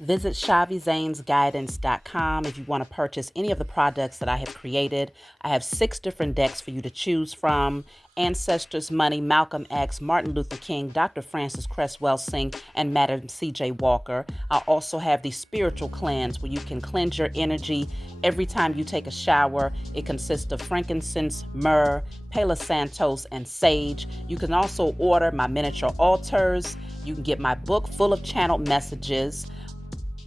Visit ShaviZanesGuidance.com if you want to purchase any of the products that I have created. I have 6 different decks for you to choose from: Ancestors Money, Malcolm X, Martin Luther King, Dr. Francis Cresswell Singh, and Madam C.J. Walker. I also have the Spiritual Cleanse, where you can cleanse your energy every time you take a shower. It consists of frankincense, myrrh, Palo Santos, and sage. You can also order my miniature altars. You can get my book full of channeled messages,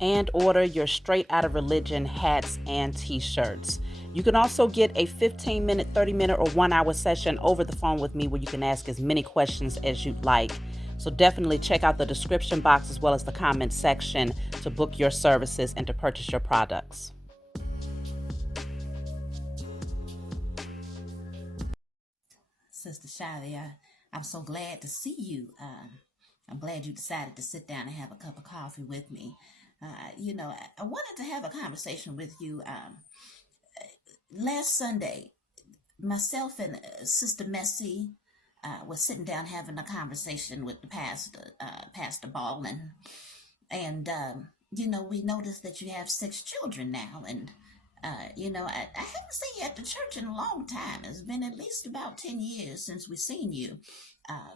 and order your Straight Out of Religion hats and t-shirts. You can also get a 15-minute, 30-minute, or 1-hour session over the phone with me where you can ask as many questions as you'd like. So definitely check out the description box as well as the comment section to book your services and to purchase your products. Sister Shadi, I'm so glad to see you. I'm glad you decided to sit down and have a cup of coffee with me. I wanted to have a conversation with you. Last Sunday, myself and Sister Messi was sitting down having a conversation with the pastor, Pastor Ballman, and we noticed that you have 6 children now, and I haven't seen you at the church in a long time. It's been at least about 10 years since we've seen you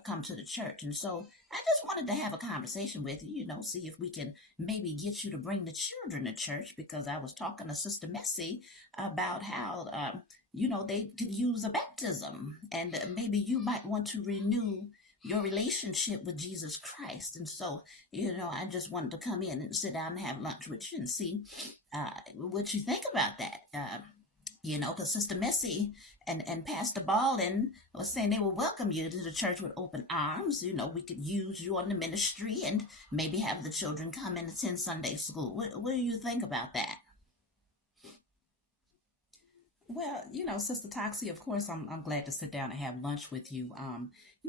come to the church. And so I just wanted to have a conversation with you, see if we can maybe get you to bring the children to church, because I was talking to Sister Messi about how, they could use a baptism, and maybe you might want to renew your relationship with Jesus Christ. And so, I just wanted to come in and sit down and have lunch with you and see what you think about that. Because Sister Missy and Pastor Baldwin was saying they will welcome you to the church with open arms. We could use you on the ministry and maybe have the children come and attend Sunday school. What do you think about that? Well, Sister Toxie, of course, I'm glad to sit down and have lunch with you.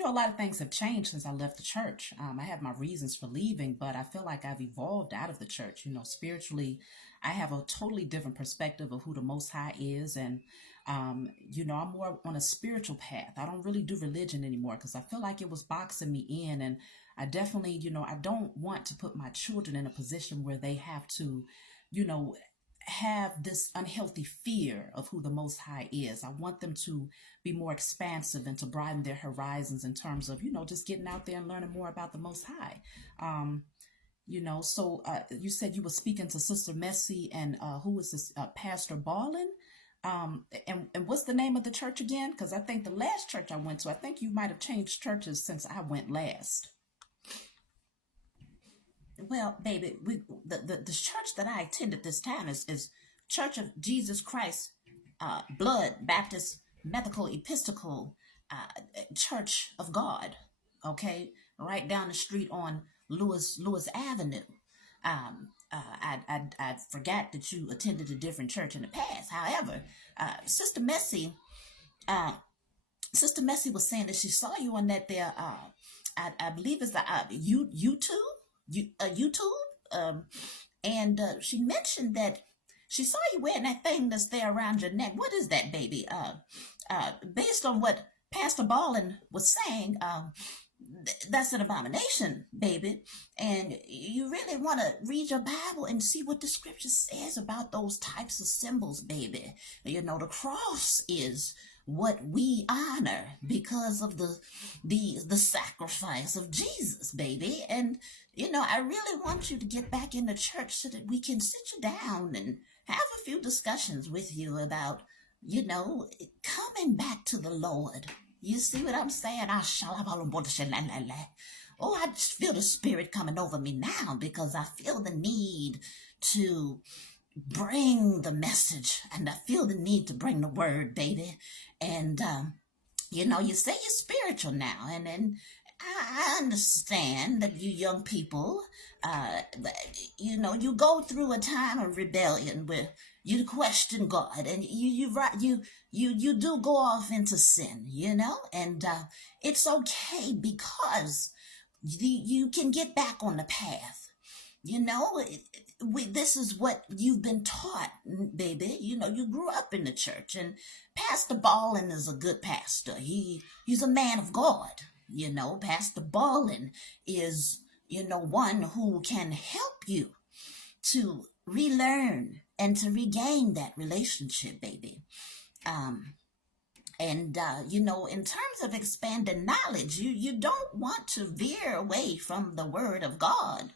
A lot of things have changed since I left the church. I have my reasons for leaving, but I feel like I've evolved out of the church. Spiritually, I have a totally different perspective of who the Most High is, and I'm more on a spiritual path. I don't really do religion anymore because I feel like it was boxing me in, and I definitely, I don't want to put my children in a position where they have to, you know, have this unhealthy fear of who the Most High is. I want them to be more expansive and to broaden their horizons in terms of, just getting out there and learning more about the Most High. So you said you were speaking to Sister Messi and who was this, Pastor Ballin? And what's the name of the church again? Because I think the last church I went to, I think you might have changed churches since I went last. Well, baby, the church that I attended this time is Church of Jesus Christ Blood Baptist Medical Episcopal Church of God. Okay, right down the street on Lewis Avenue. I forgot that you attended a different church in the past. However, Sister Messi, uh, Sister Messi was saying that she saw you on that there. I believe it's the YouTube, YouTube, and she mentioned that she saw you wearing that thing that's there around your neck. What is that, baby? Based on what Pastor Ballin was saying, that's an abomination, baby. And you really want to read your Bible and see what the scripture says about those types of symbols, baby. The cross is what we honor because of the sacrifice of Jesus, baby. And I really want you to get back in the church so that we can sit you down and have a few discussions with you about, coming back to the Lord. You see what I'm saying? Oh, I just feel the spirit coming over me now because I feel the need to bring the message, and I feel the need to bring the word, baby. And you say you're spiritual now, and I understand that you young people, you go through a time of rebellion where you question God, and you do go off into sin, and it's okay because you can get back on the path. This is what you've been taught, baby. You grew up in the church, and Pastor Ballin is a good pastor. He's a man of God. Pastor Ballin is one who can help you to relearn and to regain that relationship, baby. Um, and in terms of expanding knowledge, you don't want to veer away from the Word of God.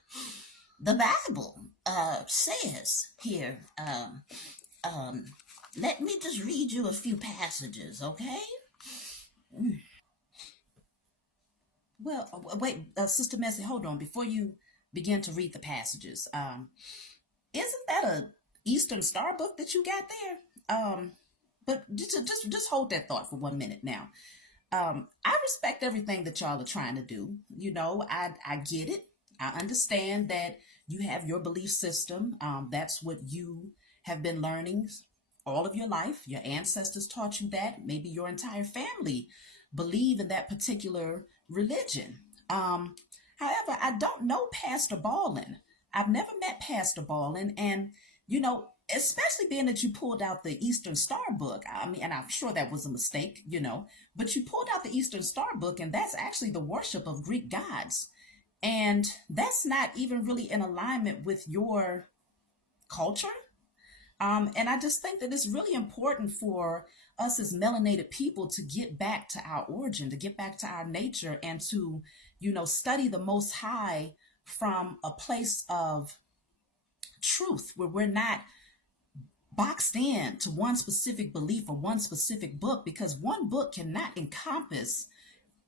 The Bible says here. Um, Let me just read you a few passages, okay? Well, wait, Sister Messi, hold on. Before you begin to read the passages, isn't that a Eastern Star book that you got there? But just hold that thought for 1 minute now. I respect everything that y'all are trying to do. I get it. I understand that you have your belief system. That's what you have been learning all of your life. Your ancestors taught you that. Maybe your entire family believe in that particular religion. Um, However, I don't know Pastor Ballin. I've never met Pastor Ballin, and especially being that you pulled out the Eastern Star book. I mean, and I'm sure that was a mistake, but you pulled out the Eastern Star book, and that's actually the worship of Greek gods. And that's not even really in alignment with your culture. And I just think that it's really important for us as melanated people to get back to our origin, to get back to our nature, and to, study the Most High from a place of truth where we're not boxed in to one specific belief or one specific book, because one book cannot encompass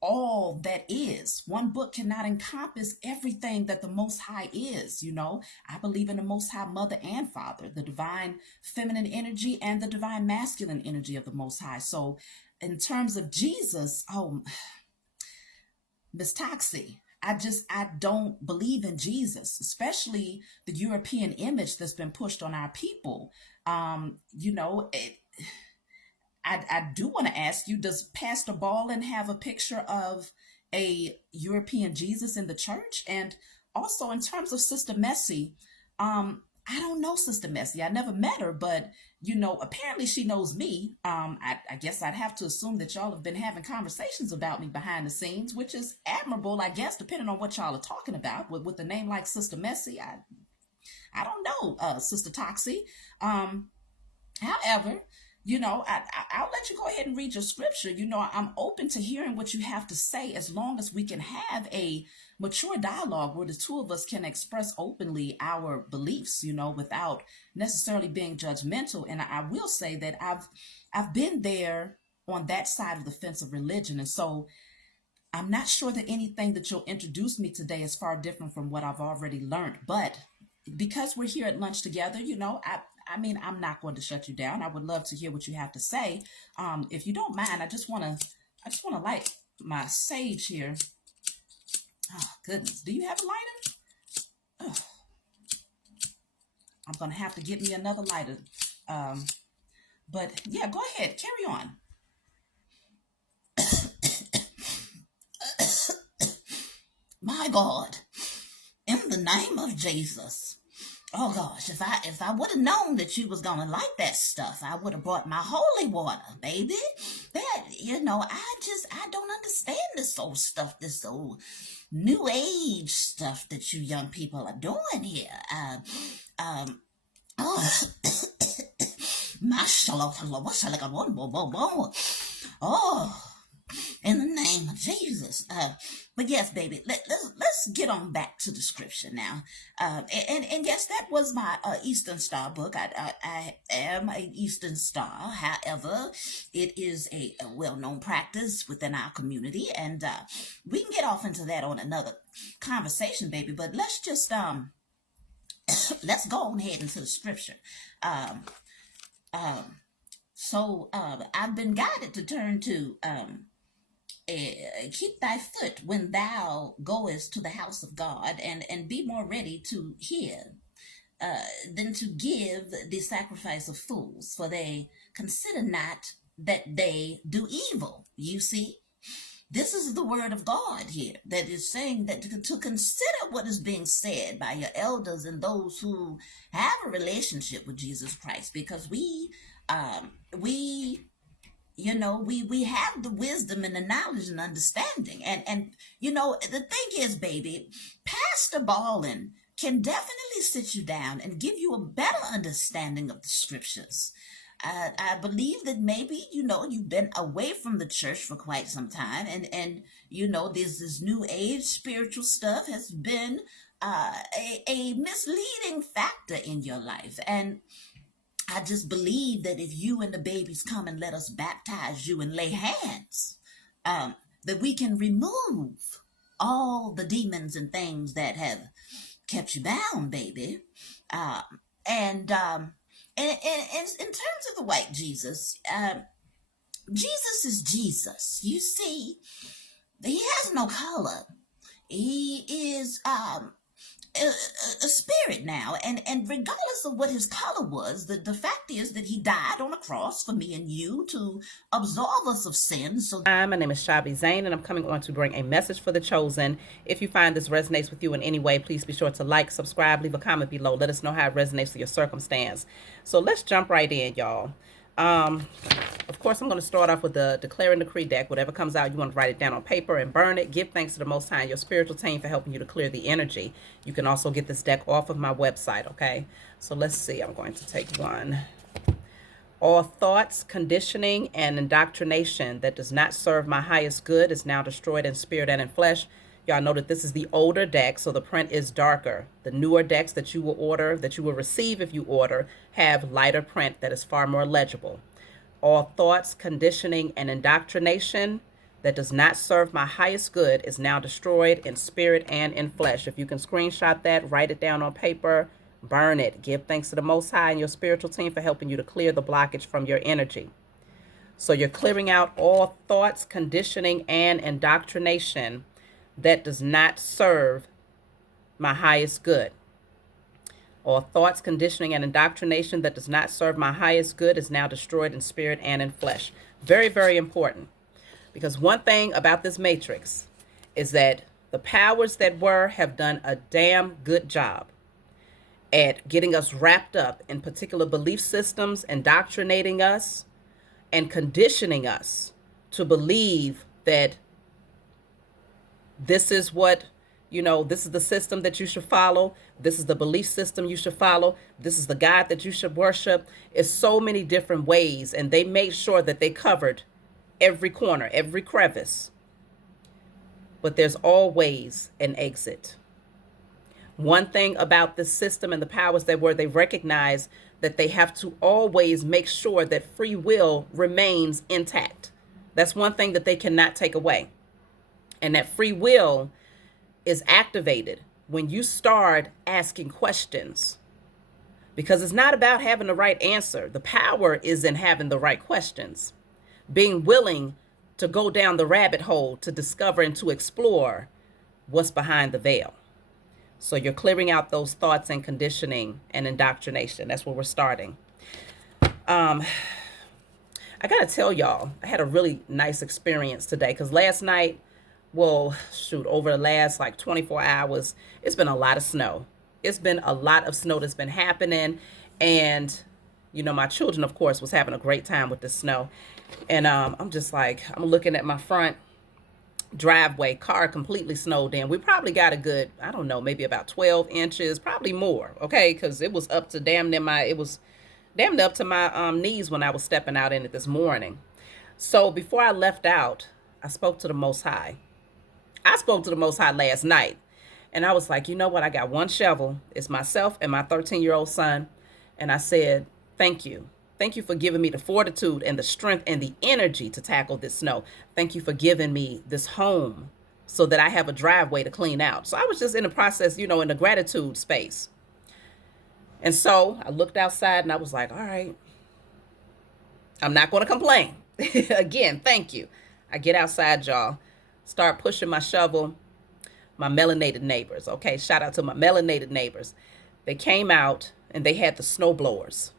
all that is. One book cannot encompass everything that the Most High is. I believe in the Most High Mother and Father, the divine feminine energy and the divine masculine energy of the Most High. So, in terms of Jesus, Miss Toxie, I don't believe in Jesus, especially the European image that's been pushed on our people. I do want to ask you, does Pastor Ballin have a picture of a European Jesus in the church? And also, in terms of Sister Messi, I don't know Sister Messi. I never met her, but apparently she knows me. I guess I'd have to assume that y'all have been having conversations about me behind the scenes, which is admirable, I guess, depending on what y'all are talking about. With a name like Sister Messi, I don't know, Sister Toxie. However, I'll let you go ahead and read your scripture. I'm open to hearing what you have to say, as long as we can have a mature dialogue where the two of us can express openly our beliefs, without necessarily being judgmental. And I will say that I've been there on that side of the fence of religion. And so I'm not sure that anything that you'll introduce me today is far different from what I've already learned. But because we're here at lunch together, I mean, I'm not going to shut you down. I would love to hear what you have to say. If you don't mind, I just want to light my sage here. Oh goodness, do you have a lighter? Oh, I'm gonna have to get me another lighter. Um, but yeah, go ahead, carry on. My God, in the name of Jesus. Oh gosh, if I would have known that you was gonna like that stuff, I would have brought my holy water, baby. That I don't understand this old stuff, this old new age stuff that you young people are doing here. Um, oh, oh, in the name of Jesus. But yes, baby, let's get on back to the scripture now. And yes, that was my Eastern Star book. I am an Eastern Star. However, it is a well-known practice within our community, and we can get off into that on another conversation, baby. But let's just let's go on ahead into the scripture. Um, um, I've been guided to turn to keep thy foot when thou goest to the house of God, and be more ready to hear than to give the sacrifice of fools, for they consider not that they do evil. You see, this is the word of God here that is saying that to consider what is being said by your elders and those who have a relationship with Jesus Christ, because we we have the wisdom and the knowledge and understanding, and the thing is, baby, Pastor Ballin can definitely sit you down and give you a better understanding of the scriptures. I believe that maybe you've been away from the church for quite some time, and there's this new age spiritual stuff has been a misleading factor in your life, and I just believe that if you and the babies come and let us baptize you and lay hands, um, that we can remove all the demons and things that have kept you bound, baby. Um, and in terms of the white Jesus, Jesus is Jesus. You see, he has no color. He is a spirit now, and regardless of what his color was, the fact is that he died on a cross for me and you to absolve us of sin. So Hi, my name is Shabi Zane, and I'm coming on to bring a message for the chosen. If you find this resonates with you in any way, please be sure to like, subscribe, leave a comment below. Let us know how it resonates with your circumstance. So let's jump right in, y'all. Um, of course, I'm going to start off with the Declare and Decree deck. Whatever comes out, you want to write it down on paper and burn it. Give thanks to the Most High and your spiritual team for helping you to clear the energy. You can also get this deck off of my website, okay? So let's see. I'm going to take one. All thoughts, conditioning, and indoctrination that does not serve my highest good is now destroyed in spirit and in flesh. Y'all know that this is the older deck, so the print is darker. The newer decks that you will order, that you will receive if you order, have lighter print that is far more legible. All thoughts, conditioning, and indoctrination that does not serve my highest good is now destroyed in spirit and in flesh. If you can screenshot that, write it down on paper, burn it. Give thanks to the Most High and your spiritual team for helping you to clear the blockage from your energy. So you're clearing out all thoughts, conditioning, and indoctrination that does not serve my highest good. All thoughts, conditioning, and indoctrination that does not serve my highest good is now destroyed in spirit and in flesh. Very, very important. Because one thing about this matrix is that the powers that were have done a damn good job at getting us wrapped up in particular belief systems, indoctrinating us, and conditioning us to believe that this is what, this is the system that you should follow. This is the belief system you should follow. This is the God that you should worship. It's so many different ways, and they made sure that they covered every corner, every crevice. But there's always an exit. One thing about the system and the powers that were, they recognize that they have to always make sure that free will remains intact. That's one thing that they cannot take away. And that free will is activated when you start asking questions. Because it's not about having the right answer. The power is in having the right questions. Being willing to go down the rabbit hole to discover and to explore what's behind the veil. So you're clearing out those thoughts and conditioning and indoctrination. That's where we're starting. I got to tell y'all, I had a really nice experience today because last night, over the last like 24 hours, it's been a lot of snow. It's been a lot of snow that's been happening. And, my children, of course, was having a great time with the snow. And I'm just like, I'm looking at my front driveway, car completely snowed in. We probably got a good, I don't know, maybe about 12 inches, probably more, okay? Because it was up to damn near up to my knees when I was stepping out in it this morning. So before I left out, I spoke to the Most High. I spoke to the Most High last night. And I was like, you know what? I got one shovel. It's myself and my 13-year-old son. And I said, thank you. Thank you for giving me the fortitude and the strength and the energy to tackle this snow. Thank you for giving me this home so that I have a driveway to clean out. So I was just in the process, in the gratitude space. And so I looked outside and I was like, all right, I'm not going to complain. Again, thank you. I get outside, y'all, start pushing my shovel. My melanated neighbors, okay? Shout out to my melanated neighbors. They came out and they had the snow blowers.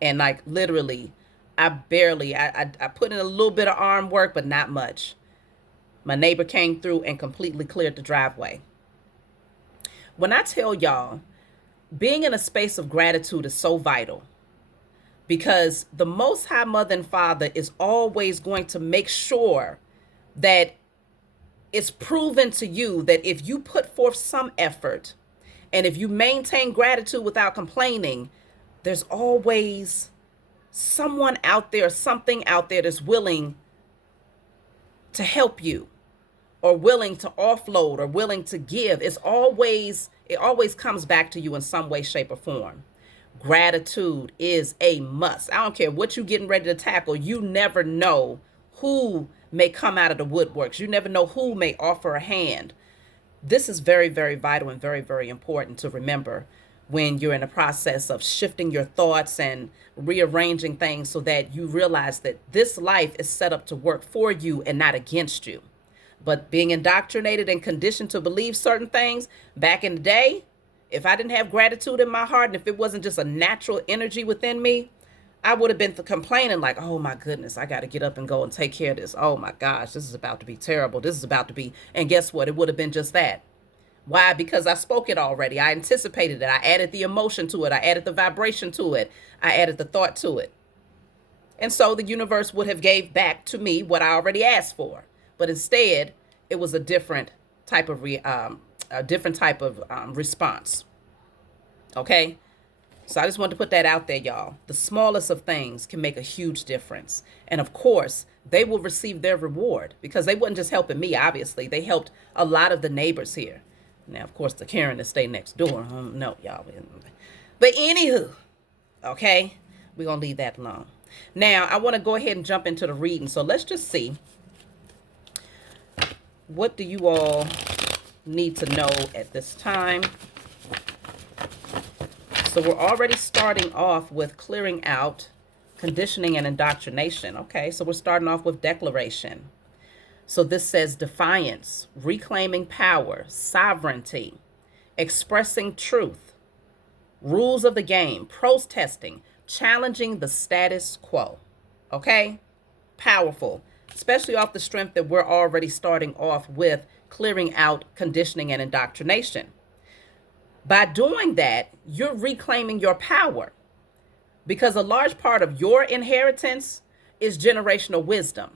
And like literally, I put in a little bit of arm work, but not much. My neighbor came through and completely cleared the driveway. When I tell y'all, being in a space of gratitude is so vital because the Most High Mother and Father is always going to make sure that it's proven to you that if you put forth some effort And if you maintain gratitude without complaining, there's always someone out there, something out there that's willing to help you or willing to offload or willing to give. It always comes back to you in some way, shape, or form. Gratitude is a must. I don't care what you're getting ready to tackle. You never know who may come out of the woodworks. You never know who may offer a hand. This is very, very vital and very, very important to remember when you're in the process of shifting your thoughts and rearranging things so that you realize that this life is set up to work for you and not against you. But being indoctrinated and conditioned to believe certain things back in the day, if I didn't have gratitude in my heart and if it wasn't just a natural energy within me, I would have been complaining like, oh my goodness, I got to get up and go and take care of this. Oh my gosh, this is about to be terrible. This is about to be. And guess what? It would have been just that. Why? Because I spoke it already. I anticipated it. I added the emotion to it. I added the vibration to it. I added the thought to it. And so the universe would have gave back to me what I already asked for. But instead, it was a different type of response. Okay? So I just wanted to put that out there, y'all. The smallest of things can make a huge difference. And of course, they will receive their reward because they wasn't just helping me, obviously. They helped a lot of the neighbors here. Now, of course, the Karen that stay next door. No, y'all. But anywho, okay, we're going to leave that alone. Now, I want to go ahead and jump into the reading. So let's just see. What do you all need to know at this time? So we're already starting off with clearing out conditioning and indoctrination. Okay, so we're starting off with declaration. So this says defiance, reclaiming power, sovereignty, expressing truth, rules of the game, protesting, challenging the status quo. Okay, powerful, especially off the strength that we're already starting off with clearing out conditioning and indoctrination. By doing that, you're reclaiming your power because a large part of your inheritance is generational wisdom.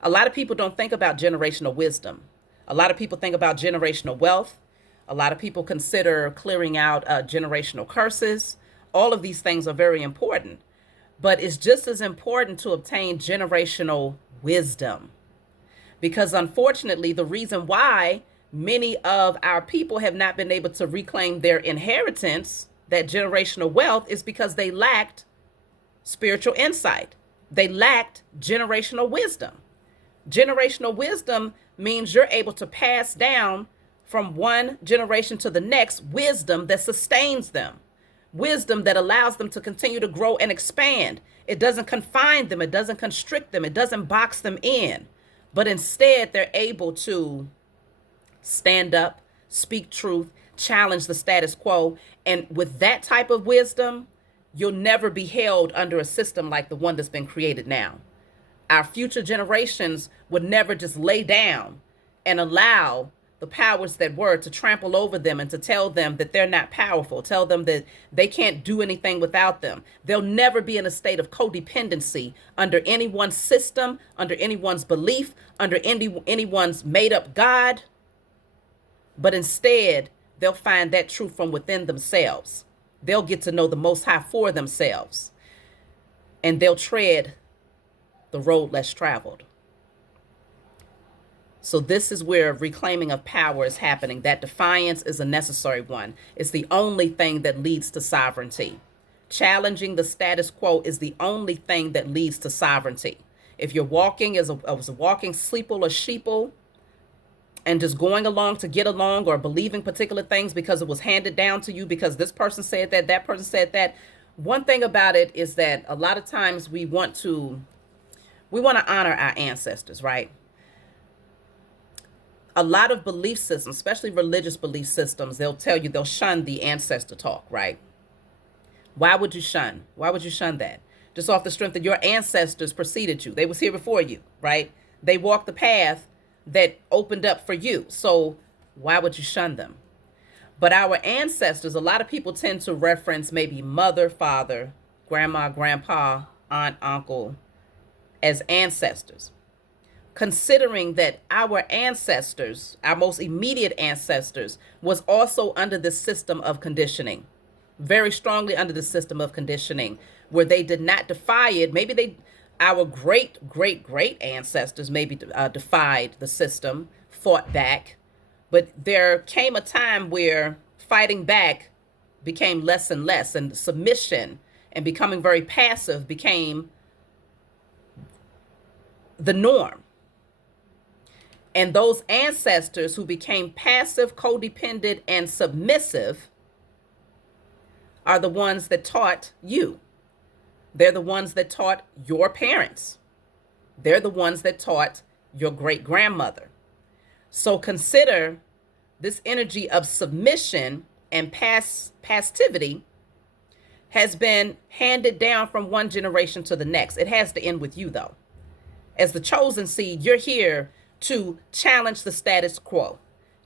A lot of people don't think about generational wisdom. A lot of people think about generational wealth. A lot of people consider clearing out generational curses. All of these things are very important, but it's just as important to obtain generational wisdom because unfortunately, the reason why many of our people have not been able to reclaim their inheritance, that generational wealth, is because they lacked spiritual insight. They lacked generational wisdom. Generational wisdom means you're able to pass down from one generation to the next wisdom that sustains them, wisdom that allows them to continue to grow and expand. It doesn't confine them. It doesn't constrict them. It doesn't box them in. But instead, they're able to stand up, speak truth, challenge the status quo. And with that type of wisdom, you'll never be held under a system like the one that's been created now. Our future generations would never just lay down and allow the powers that were to trample over them and to tell them that they're not powerful, tell them that they can't do anything without them. They'll never be in a state of codependency under anyone's system, under anyone's belief, under anyone's made up God. But instead, they'll find that truth from within themselves. They'll get to know the Most High for themselves. And they'll tread the road less traveled. So this is where reclaiming of power is happening. That defiance is a necessary one. It's the only thing that leads to sovereignty. Challenging the status quo is the only thing that leads to sovereignty. If you're walking as a walking sleeple or sheeple and just going along to get along or believing particular things because it was handed down to you because this person said that person said that, one thing about it is that a lot of times we want to honor our ancestors, right? A lot of belief systems, especially religious belief systems, they'll tell you they'll shun the ancestor talk, right? Why would you shun? Why would you shun that? Just off the strength that your ancestors preceded you. They was here before you, right? They walked the path that opened up for you. So why would you shun them? But our ancestors, a lot of people tend to reference maybe mother, father, grandma, grandpa, aunt, uncle as ancestors. considering that our ancestors, our most immediate ancestors, was also under this system of conditioning, very strongly under the system of conditioning, where they did not defy it. Maybe our great ancestors maybe defied the system, fought back, but there came a time where fighting back became less and less, and submission and becoming very passive became the norm. And those ancestors who became passive, codependent, and submissive are the ones that taught you. They're the ones that taught your parents. They're the ones that taught your great grandmother. So consider this energy of submission and passivity has been handed down from one generation to the next. It has to end with you, though. As the chosen seed, you're here to challenge the status quo,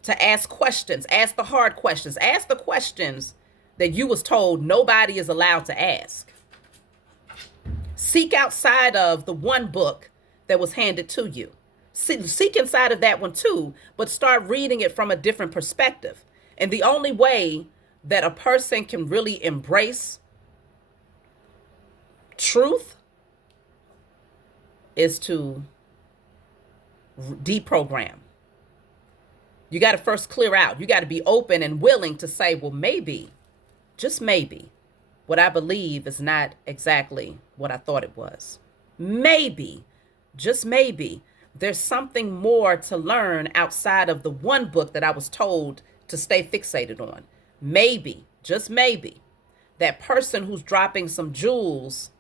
to ask questions, ask the hard questions, ask the questions that you was told nobody is allowed to ask. Seek outside of the one book that was handed to you. Seek inside of that one too, but start reading it from a different perspective. And the only way that a person can really embrace truth is to deprogram. You got to first clear out. You got to be open and willing to say, well, maybe, just maybe, what I believe is not exactly what I thought it was. Maybe, just maybe, there's something more to learn outside of the one book that I was told to stay fixated on. Maybe, just maybe, that person who's dropping some jewels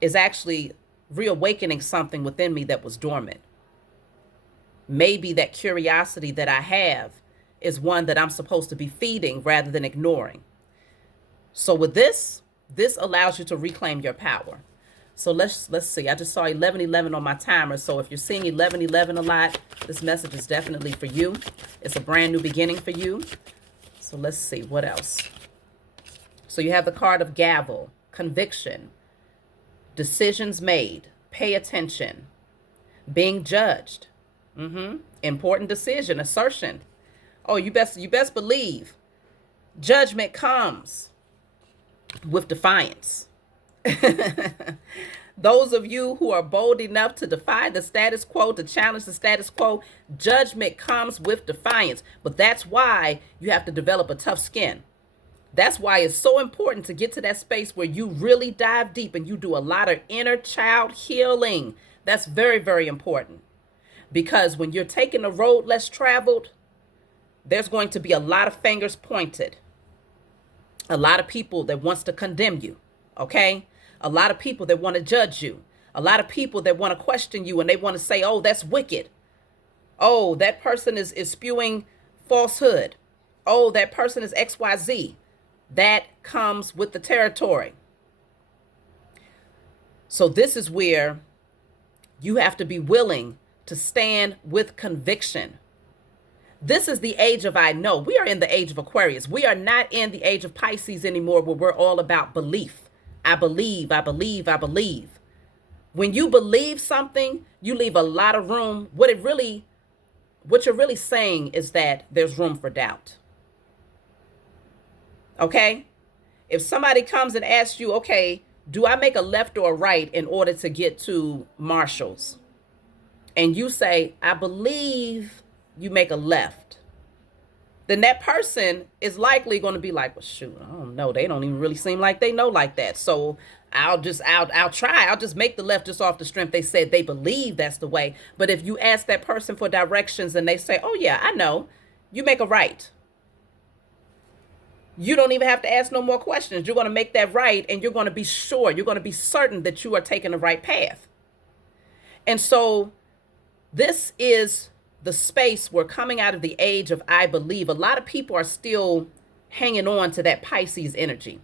is actually reawakening something within me that was dormant. Maybe that curiosity that I have is one that I'm supposed to be feeding rather than ignoring. So with this allows you to reclaim your power. So let's see. I just saw 1111 on my timer. So if you're seeing 1111 a lot, this message is definitely for you. It's a brand new beginning for you. So let's see what else. So you have the card of gavel, conviction, decisions made, pay attention, being judged, important decision, assertion. Oh, you best believe judgment comes with defiance. Those of you who are bold enough to defy the status quo, to challenge the status quo, judgment comes with defiance. But that's why you have to develop a tough skin. That's why it's so important to get to that space where you really dive deep and you do a lot of inner child healing. That's very, very important. Because when you're taking a road less traveled, there's going to be a lot of fingers pointed. A lot of people that wants to condemn you, okay? A lot of people that want to judge you. A lot of people that want to question you and they want to say, oh, that's wicked. Oh, that person is spewing falsehood. Oh, that person is XYZ. That comes with the territory. So this is where you have to be willing to stand with conviction. This is the age of I know. We are in the age of Aquarius. We are not in the age of Pisces anymore where we're all about belief. I believe, I believe, I believe. When you believe something, you leave a lot of room. What you're really saying is that there's room for doubt. Okay? If somebody comes and asks you, okay, do I make a left or a right in order to get to Marshall's? And you say, I believe you make a left. Then that person is likely going to be like, well, shoot, I don't know. They don't even really seem like they know like that. So I'll try. I'll just make the left just off the strength. They said they believe that's the way. But if you ask that person for directions and they say, oh yeah, I know, you make a right. You don't even have to ask no more questions. You're going to make that right and you're going to be sure. You're going to be certain that you are taking the right path. And so this is the space we're coming out of the age of I believe. A lot of people are still hanging on to that Pisces energy.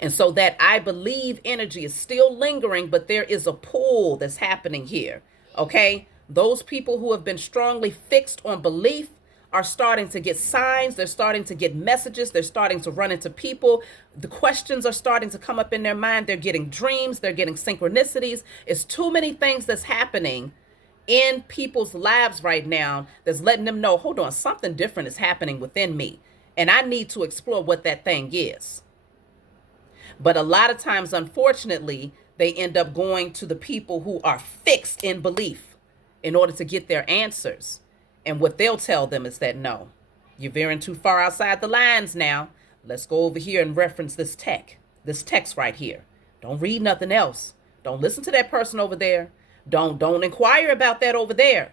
And so that I believe energy is still lingering, but there is a pull that's happening here. Okay? Those people who have been strongly fixed on belief are starting to get signs. They're starting to get messages. They're starting to run into people. The questions are starting to come up in their mind. They're getting dreams. They're getting synchronicities. It's too many things that's happening in people's lives right now that's letting them know, hold on, something different is happening within me. And I need to explore what that thing is. But a lot of times, unfortunately, they end up going to the people who are fixed in belief in order to get their answers. And what they'll tell them is that, no, you're veering too far outside the lines now. Let's go over here and reference this text right here. Don't read nothing else. Don't listen to that person over there. Don't inquire about that over there.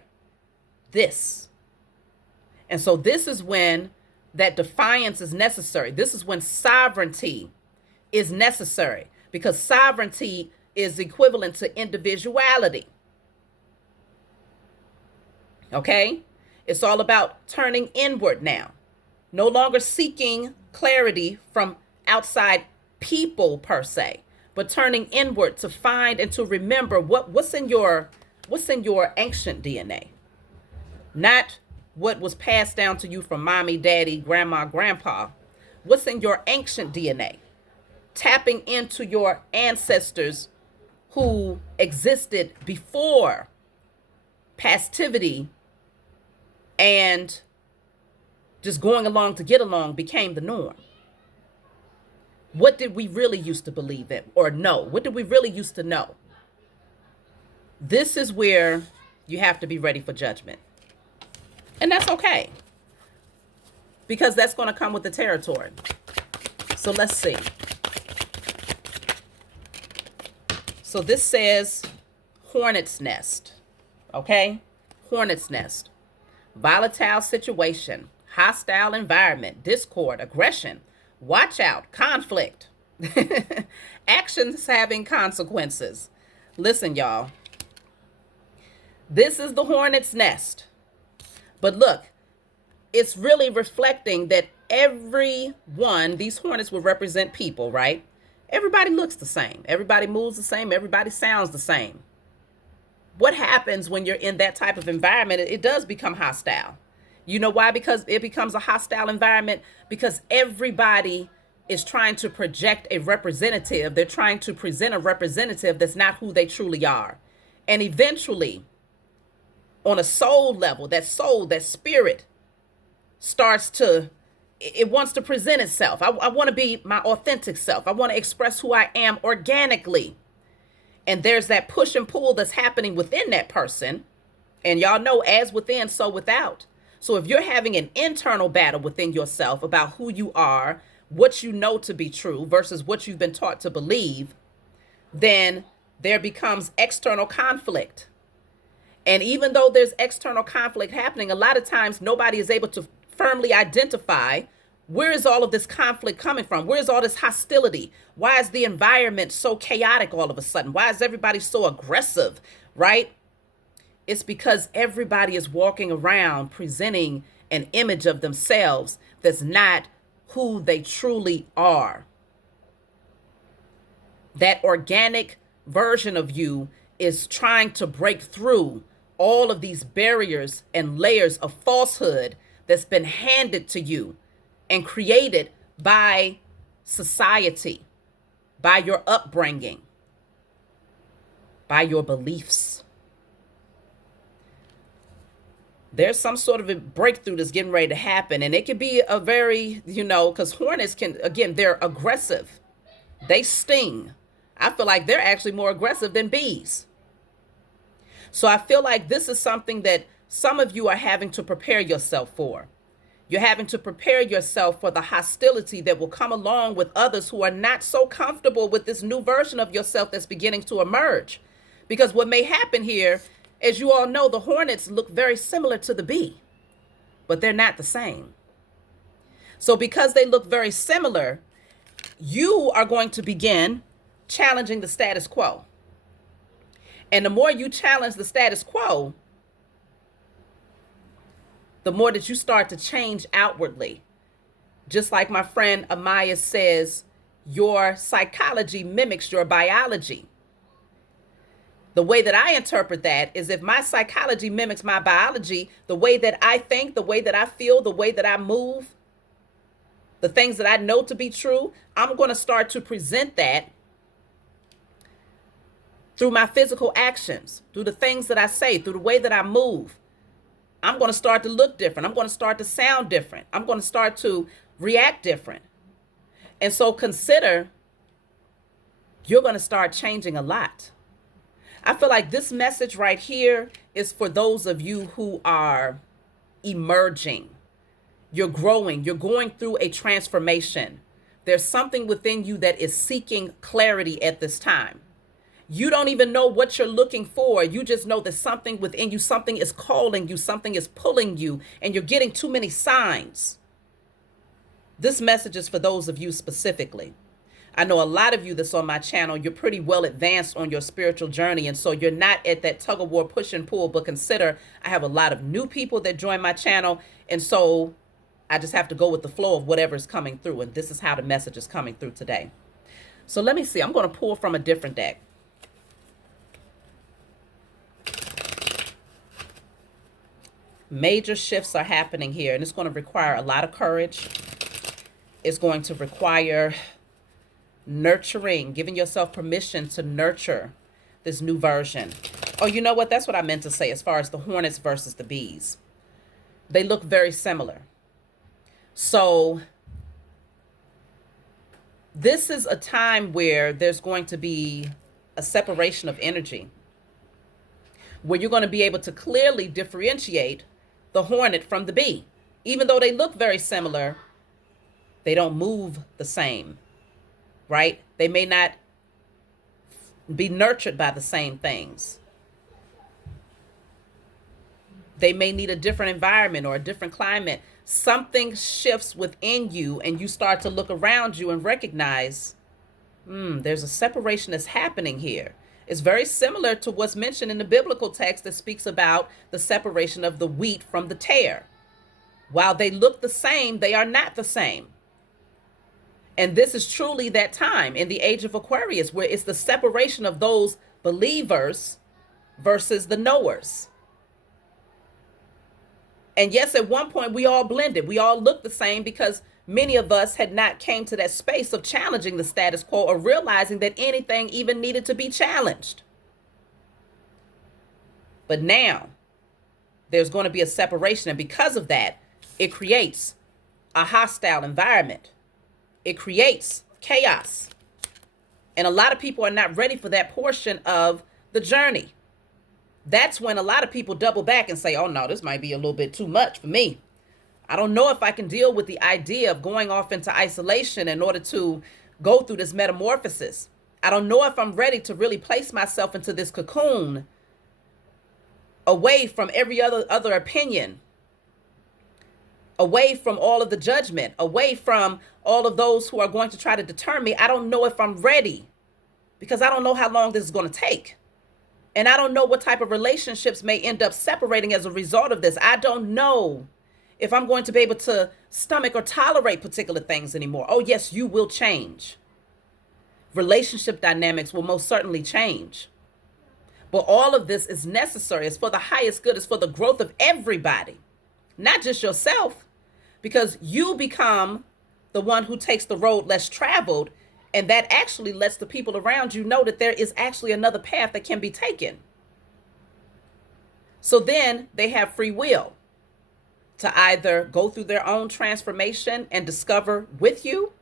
This. And so this is when that defiance is necessary. This is when sovereignty is necessary, because sovereignty is equivalent to individuality. Okay? It's all about turning inward now. No longer seeking clarity from outside people per se, but turning inward to find and to remember what's in your ancient DNA. Not what was passed down to you from mommy, daddy, grandma, grandpa. What's in your ancient DNA? Tapping into your ancestors who existed before passivity and just going along to get along became the norm. What did we really used to believe in or know? What did we really used to know? This is where you have to be ready for judgment. And that's okay, because that's going to come with the territory. So let's see. So this says hornet's nest. Okay? Hornet's nest. Volatile situation, hostile environment, discord, aggression, watch out, conflict, actions having consequences. Listen, y'all. This is the hornet's nest. But look, it's really reflecting that these hornets will represent people, right? Everybody looks the same. Everybody moves the same. Everybody sounds the same. What happens when you're in that type of environment? It does become hostile. You know why? Because it becomes a hostile environment because everybody is trying to project a representative. They're trying to present a representative that's not who they truly are. And eventually, on a soul level, that spirit it wants to present itself. I want to be my authentic self. I want to express who I am organically. And there's that push and pull that's happening within that person. And y'all know, as within, so without. So if you're having an internal battle within yourself about who you are, what you know to be true versus what you've been taught to believe, then there becomes external conflict. And even though there's external conflict happening, a lot of times nobody is able to firmly identify, where is all of this conflict coming from? Where is all this hostility? Why is the environment so chaotic all of a sudden? Why is everybody so aggressive, right? It's because everybody is walking around presenting an image of themselves that's not who they truly are. That organic version of you is trying to break through all of these barriers and layers of falsehood that's been handed to you and created by society, by your upbringing, by your beliefs. There's some sort of a breakthrough that's getting ready to happen. And it could be a very, because hornets they're aggressive. They sting. I feel like they're actually more aggressive than bees. So I feel like this is something that some of you are having to prepare yourself for. You're having to prepare yourself for the hostility that will come along with others who are not so comfortable with this new version of yourself that's beginning to emerge. Because what may happen here, as you all know, the hornets look very similar to the bee, but they're not the same. So because they look very similar, you are going to begin challenging the status quo. And the more you challenge the status quo, the more that you start to change outwardly. Just like my friend Amaya says, your psychology mimics your biology. The way that I interpret that is, if my psychology mimics my biology, the way that I think, the way that I feel, the way that I move, the things that I know to be true, I'm going to start to present that through my physical actions, through the things that I say, through the way that I move. I'm going to start to look different. I'm going to start to sound different. I'm going to start to react different. And so consider you're going to start changing a lot. I feel like this message right here is for those of you who are emerging. You're growing. You're going through a transformation. There's something within you that is seeking clarity at this time. You don't even know what you're looking for. You just know that something within you, something is calling you, something is pulling you, and you're getting too many signs. This message is for those of you specifically. I know a lot of you that's on my channel, you're pretty well advanced on your spiritual journey. And so you're not at that tug of war push and pull, but consider I have a lot of new people that join my channel. And so I just have to go with the flow of whatever is coming through. And this is how the message is coming through today. So let me see. I'm going to pull from a different deck. Major shifts are happening here, and it's going to require a lot of courage. It's going to require nurturing, giving yourself permission to nurture this new version. Oh, you know what? That's what I meant to say as far as the hornets versus the bees. They look very similar. So this is a time where there's going to be a separation of energy, where you're going to be able to clearly differentiate the hornet from the bee. Even though they look very similar, they don't move the same, right? They may not be nurtured by the same things. They may need a different environment or a different climate. Something shifts within you and you start to look around you and recognize, there's a separation that's happening here. It's very similar to what's mentioned in the biblical text that speaks about the separation of the wheat from the tare. While they look the same, they are not the same. And this is truly that time in the age of Aquarius where it's the separation of those believers versus the knowers. And yes, at one point we all blended. We all looked the same because many of us had not came to that space of challenging the status quo or realizing that anything even needed to be challenged. But now there's going to be a separation. And because of that, it creates a hostile environment. It creates chaos. And a lot of people are not ready for that portion of the journey. That's when a lot of people double back and say, oh no, this might be a little bit too much for me. I don't know if I can deal with the idea of going off into isolation in order to go through this metamorphosis. I don't know if I'm ready to really place myself into this cocoon away from every other opinion, away from all of the judgment, away from all of those who are going to try to deter me. I don't know if I'm ready because I don't know how long this is going to take. And I don't know what type of relationships may end up separating as a result of this. I don't know if I'm going to be able to stomach or tolerate particular things anymore. Oh, yes, you will change. Relationship dynamics will most certainly change. But all of this is necessary. It's for the highest good. It's for the growth of everybody, not just yourself, because you become the one who takes the road less traveled. And that actually lets the people around you know that there is actually another path that can be taken. So then they have free will to either go through their own transformation and discover with you,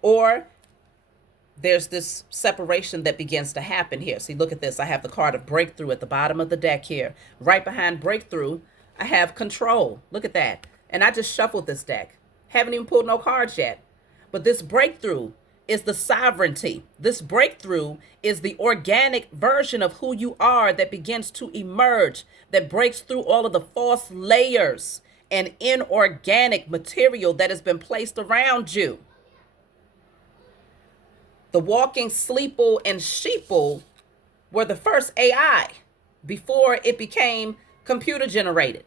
or there's this separation that begins to happen here. See, look at this. I have the card of breakthrough at the bottom of the deck here. Right behind breakthrough, I have control. Look at that. And I just shuffled this deck. Haven't even pulled no cards yet. But this breakthrough is the sovereignty. This breakthrough is the organic version of who you are that begins to emerge, that breaks through all of the false layers and inorganic material that has been placed around you. The walking sleeple and sheeple were the first AI before it became computer generated.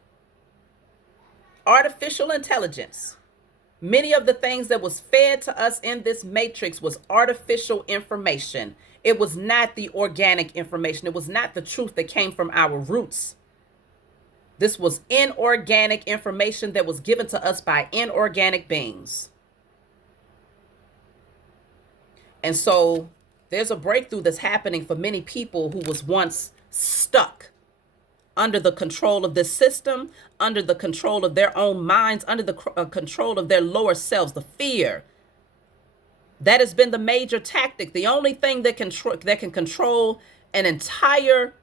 Artificial intelligence. Many of the things that was fed to us in this matrix was artificial information. It was not the organic information. It was not the truth that came from our roots. This was inorganic information that was given to us by inorganic beings. And so There's a breakthrough that's happening for many people who was once stuck under the control of this system, under the control of their own minds, under the control of their lower selves, the fear. That has been the major tactic. The only thing that can control an entire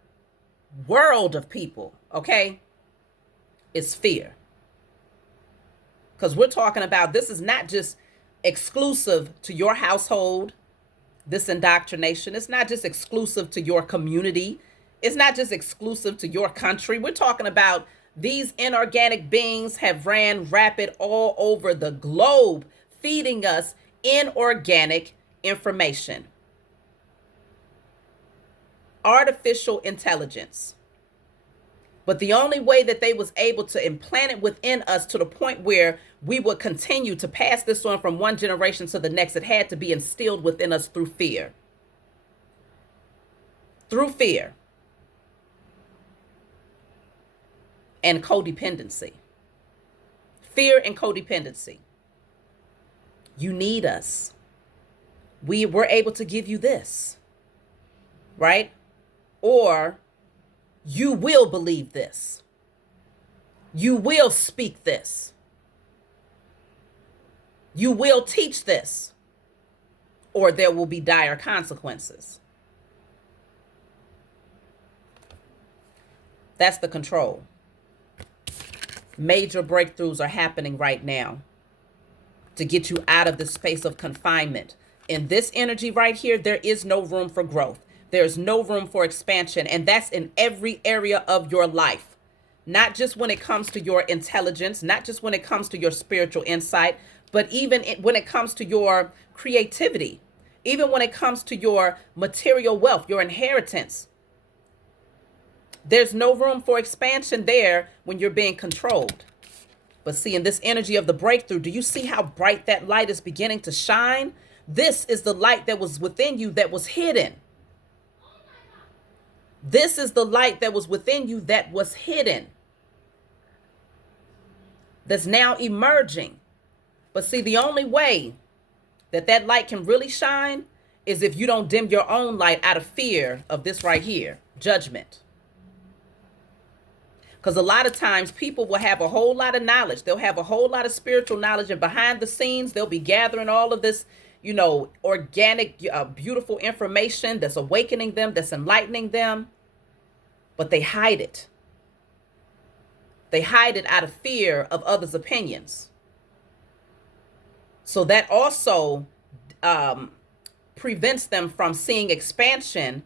world of people, okay, is fear. Because we're talking about, this is not just exclusive to your household, this indoctrination. It's not just exclusive to your community. It's not just exclusive to your country. We're talking about these inorganic beings have ran rapid all over the globe, feeding us inorganic information. Artificial intelligence. But the only way that they was able to implant it within us to the point where we would continue to pass this on from one generation to the next, it had to be instilled within us through fear. Through fear. And codependency. Fear and codependency. You need us. We were able to give you this. Right? Or you will believe this. You will speak this. You will teach this. Or there will be dire consequences. That's the control. Major breakthroughs are happening right now to get you out of the space of confinement. In this energy right here, there is no room for growth. There's no room for expansion. And that's in every area of your life. Not just when it comes to your intelligence, not just when it comes to your spiritual insight, but even when it comes to your creativity, even when it comes to your material wealth, your inheritance. There's no room for expansion there when you're being controlled. But see, in this energy of the breakthrough, do you see how bright that light is beginning to shine? This is the light that was within you that was hidden. This is the light that was within you that was hidden. That's now emerging. But see, the only way that that light can really shine is if you don't dim your own light out of fear of this right here, judgment. Because a lot of times people will have a whole lot of knowledge. They'll have a whole lot of spiritual knowledge, and behind the scenes, they'll be gathering all of this, organic, beautiful information that's awakening them, that's enlightening them. But they hide it. They hide it out of fear of others' opinions. So that also prevents them from seeing expansion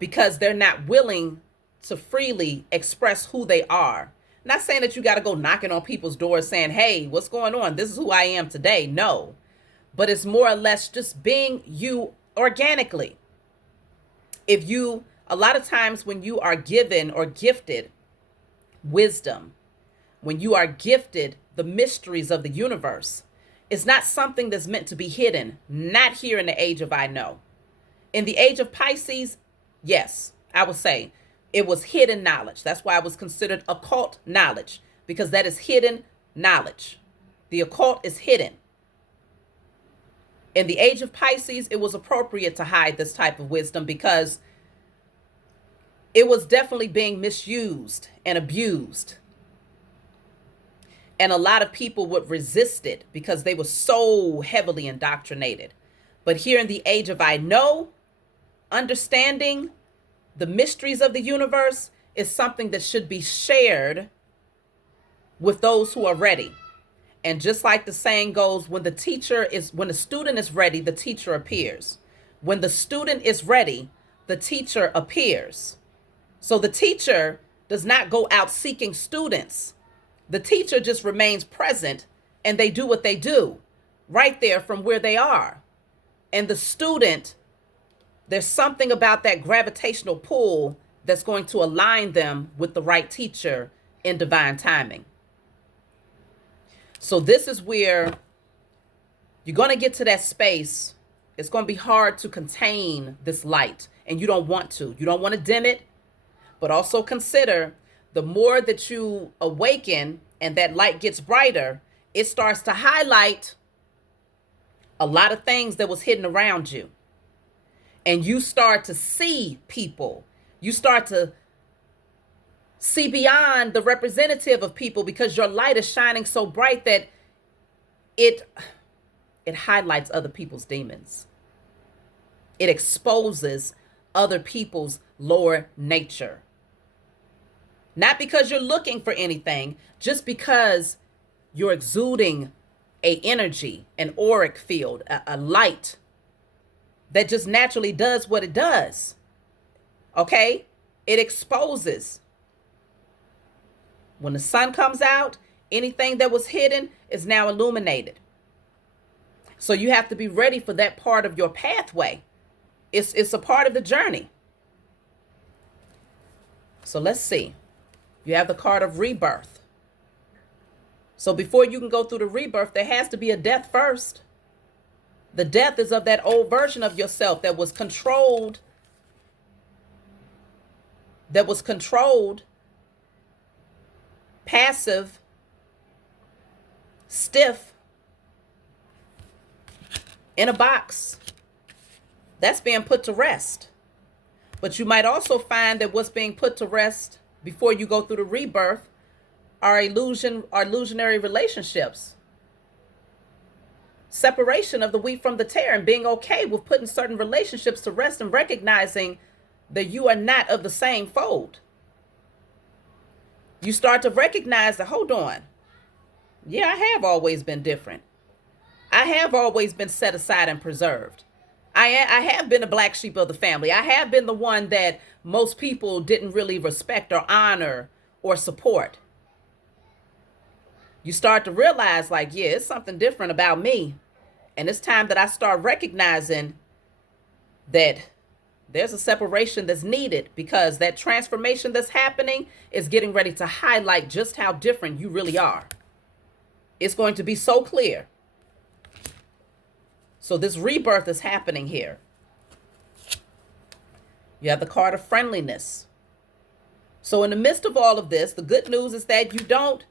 because they're not willing to freely express who they are. Not saying that you got to go knocking on people's doors saying, hey, what's going on? This is who I am today. No, but it's more or less just being you organically. A lot of times when you are given or gifted wisdom, when you are gifted the mysteries of the universe, it's not something that's meant to be hidden. Not here in the age of I know. In the age of Pisces, yes, I would say it was hidden knowledge. That's why it was considered occult knowledge, because that is hidden knowledge. The occult is hidden. In the age of Pisces, it was appropriate to hide this type of wisdom because it was definitely being misused and abused. And a lot of people would resist it because they were so heavily indoctrinated. But here in the age of I know, understanding the mysteries of the universe is something that should be shared with those who are ready. And just like the saying goes, when the student is ready, the teacher appears. When the student is ready, the teacher appears. So the teacher does not go out seeking students. The teacher just remains present and they do what they do right there from where they are. And the student, there's something about that gravitational pull that's going to align them with the right teacher in divine timing. So this is where you're going to get to that space. It's going to be hard to contain this light, and you don't want to. You don't want to dim it, but also consider the more that you awaken and that light gets brighter, it starts to highlight a lot of things that was hidden around you. and you start to see people. You start to see beyond the representative of people because your light is shining so bright that it it highlights other people's demons. It exposes other people's lower nature. Not because you're looking for anything, just because you're exuding a energy, an auric field, a light that just naturally does what it does. Okay? It exposes. When the sun comes out, anything that was hidden is now illuminated. So you have to be ready for that part of your pathway. It's a part of the journey. So let's see. You have the card of rebirth. So before you can go through the rebirth, there has to be a death first. The death is of that old version of yourself that was controlled, passive, stiff, in a box. That's being put to rest. But you might also find that what's being put to rest before you go through the rebirth are illusionary relationships. Separation of the wheat from the tare, and being okay with putting certain relationships to rest and recognizing that you are not of the same fold. You start to recognize that, hold on, yeah, I have always been different. I have always been set aside and preserved. I have been a black sheep of the family. I have been the one that most people didn't really respect or honor or support. You start to realize, like, yeah, it's something different about me. And it's time that I start recognizing that there's a separation that's needed, because that transformation that's happening is getting ready to highlight just how different you really are. It's going to be so clear. So this rebirth is happening here. You have the card of friendliness. So in the midst of all of this, the good news is that you don't,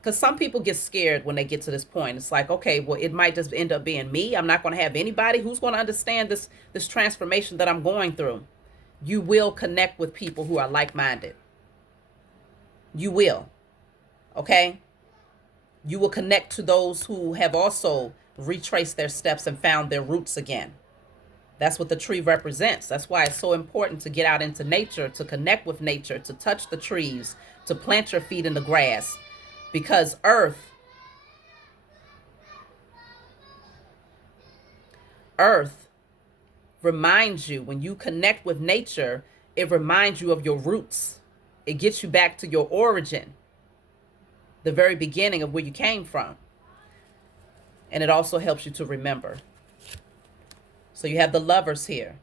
because some people get scared when they get to this point. It's like, okay, well, it might just end up being me. I'm not going to have anybody who's going to understand this transformation that I'm going through. You will connect with people who are like-minded. You will. Okay? You will connect to those who have also retraced their steps and found their roots again. That's what the tree represents. That's why it's so important to get out into nature, to connect with nature, to touch the trees, to plant your feet in the grass. Because earth reminds you, when you connect with nature, it reminds you of your roots. It gets you back to your origin, the very beginning of where you came from. And it also helps you to remember. So you have the lovers here.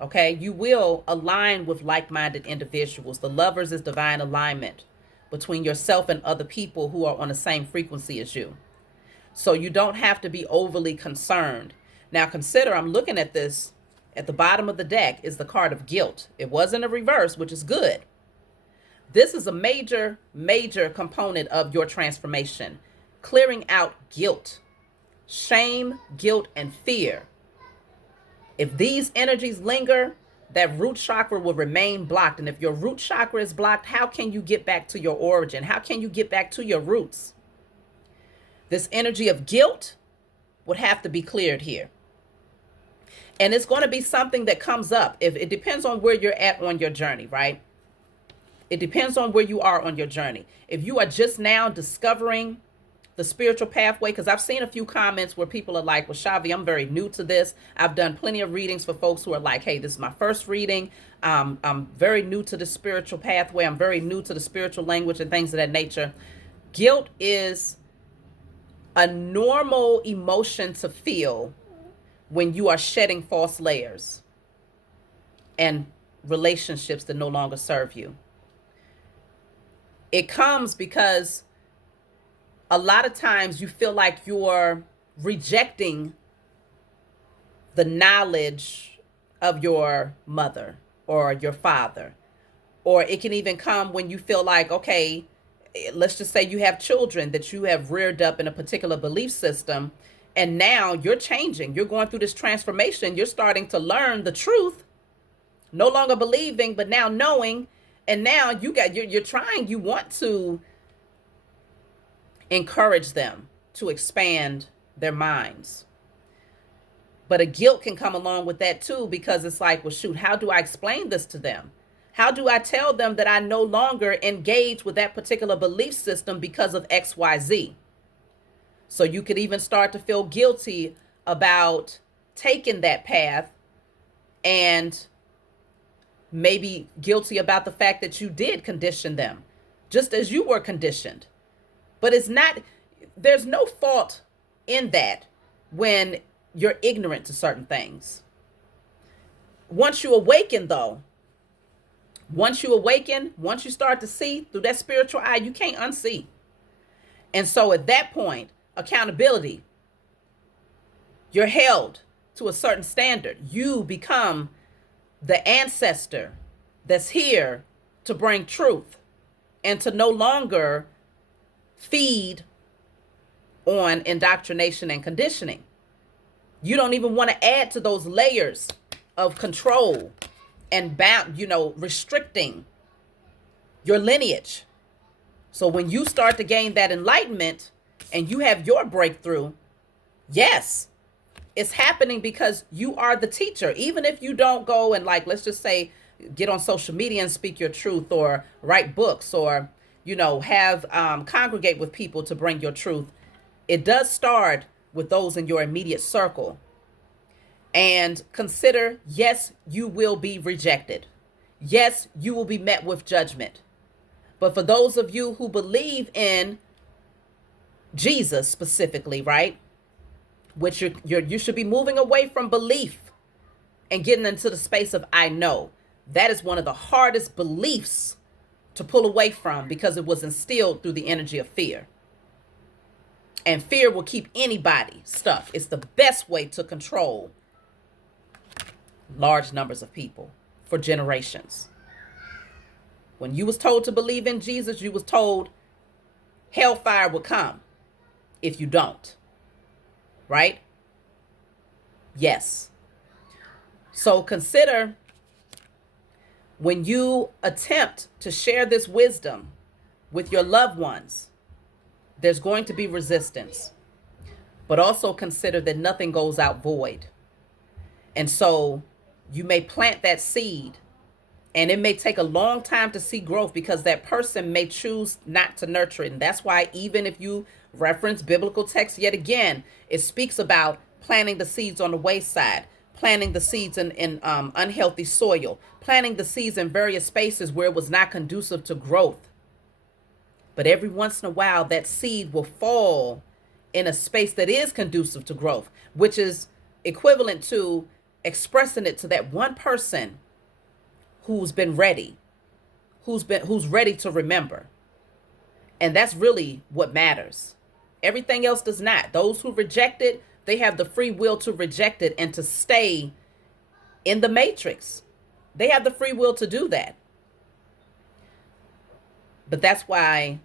Okay, you will align with like-minded individuals. The lovers is divine alignment between yourself and other people who are on the same frequency as you. So you don't have to be overly concerned. Now consider, I'm looking at this, at the bottom of the deck is the card of guilt. It wasn't a reverse, which is good. This is a major, major component of your transformation. Clearing out guilt, shame, guilt, and fear. If these energies linger, that root chakra will remain blocked. And if your root chakra is blocked, how can you get back to your origin? How can you get back to your roots? This energy of guilt would have to be cleared here. And it's going to be something that comes up. If it depends on where you're at on your journey, right? It depends on where you are on your journey. If you are just now discovering the spiritual pathway, because I've seen a few comments where people are like, well, Shavi, I'm very new to this. I've done plenty of readings for folks who are like, hey, this is my first reading. I'm very new to the spiritual pathway. I'm very new to the spiritual language and things of that nature. Guilt is a normal emotion to feel when you are shedding false layers and relationships that no longer serve you. It comes because a lot of times you feel like you're rejecting the knowledge of your mother or your father. Or it can even come when you feel like, okay, let's just say you have children that you have reared up in a particular belief system, And now you're changing. You're going through this transformation. You're starting to learn the truth, no longer believing, but now knowing. And now you're trying, you want to encourage them to expand their minds. But a guilt can come along with that too, because it's like, well, shoot, how do I explain this to them? How do I tell them that I no longer engage with that particular belief system because of XYZ? So you could even start to feel guilty about taking that path, and maybe guilty about the fact that you did condition them, just as you were conditioned. But there's no fault in that when you're ignorant to certain things. Once you awaken, though, once you start to see through that spiritual eye, you can't unsee. And so at that point, accountability, you're held to a certain standard. You become the ancestor that's here to bring truth and to no longer feed on indoctrination and conditioning. You don't even want to add to those layers of control and restricting your lineage. So when you start to gain that enlightenment and you have your breakthrough, yes, it's happening because you are the teacher. Even if you don't go and, like, let's just say, get on social media and speak your truth, or write books, or, have congregate with people to bring your truth. It does start with those in your immediate circle. And consider, yes, you will be rejected. Yes, you will be met with judgment. But for those of you who believe in Jesus specifically, right? Which you should be moving away from belief and getting into the space of I know. That is one of the hardest beliefs to pull away from, because it was instilled through the energy of fear. And fear will keep anybody stuck. It's the best way to control large numbers of people for generations. When you was told to believe in Jesus, you was told hellfire will come if you don't. Right? Yes. So consider, when you attempt to share this wisdom with your loved ones, there's going to be resistance. But also consider that nothing goes out void. And so you may plant that seed, and it may take a long time to see growth, because that person may choose not to nurture it. And that's why, even if you reference biblical text yet again, it speaks about planting the seeds on the wayside, planting the seeds in unhealthy soil, planting the seeds in various spaces where it was not conducive to growth. But every once in a while, that seed will fall in a space that is conducive to growth, which is equivalent to expressing it to that one person who's been ready, who's ready to remember. And that's really what matters. Everything else does not. Those who reject it, they have the free will to reject it and to stay in the matrix. They have the free will to do that. But that's why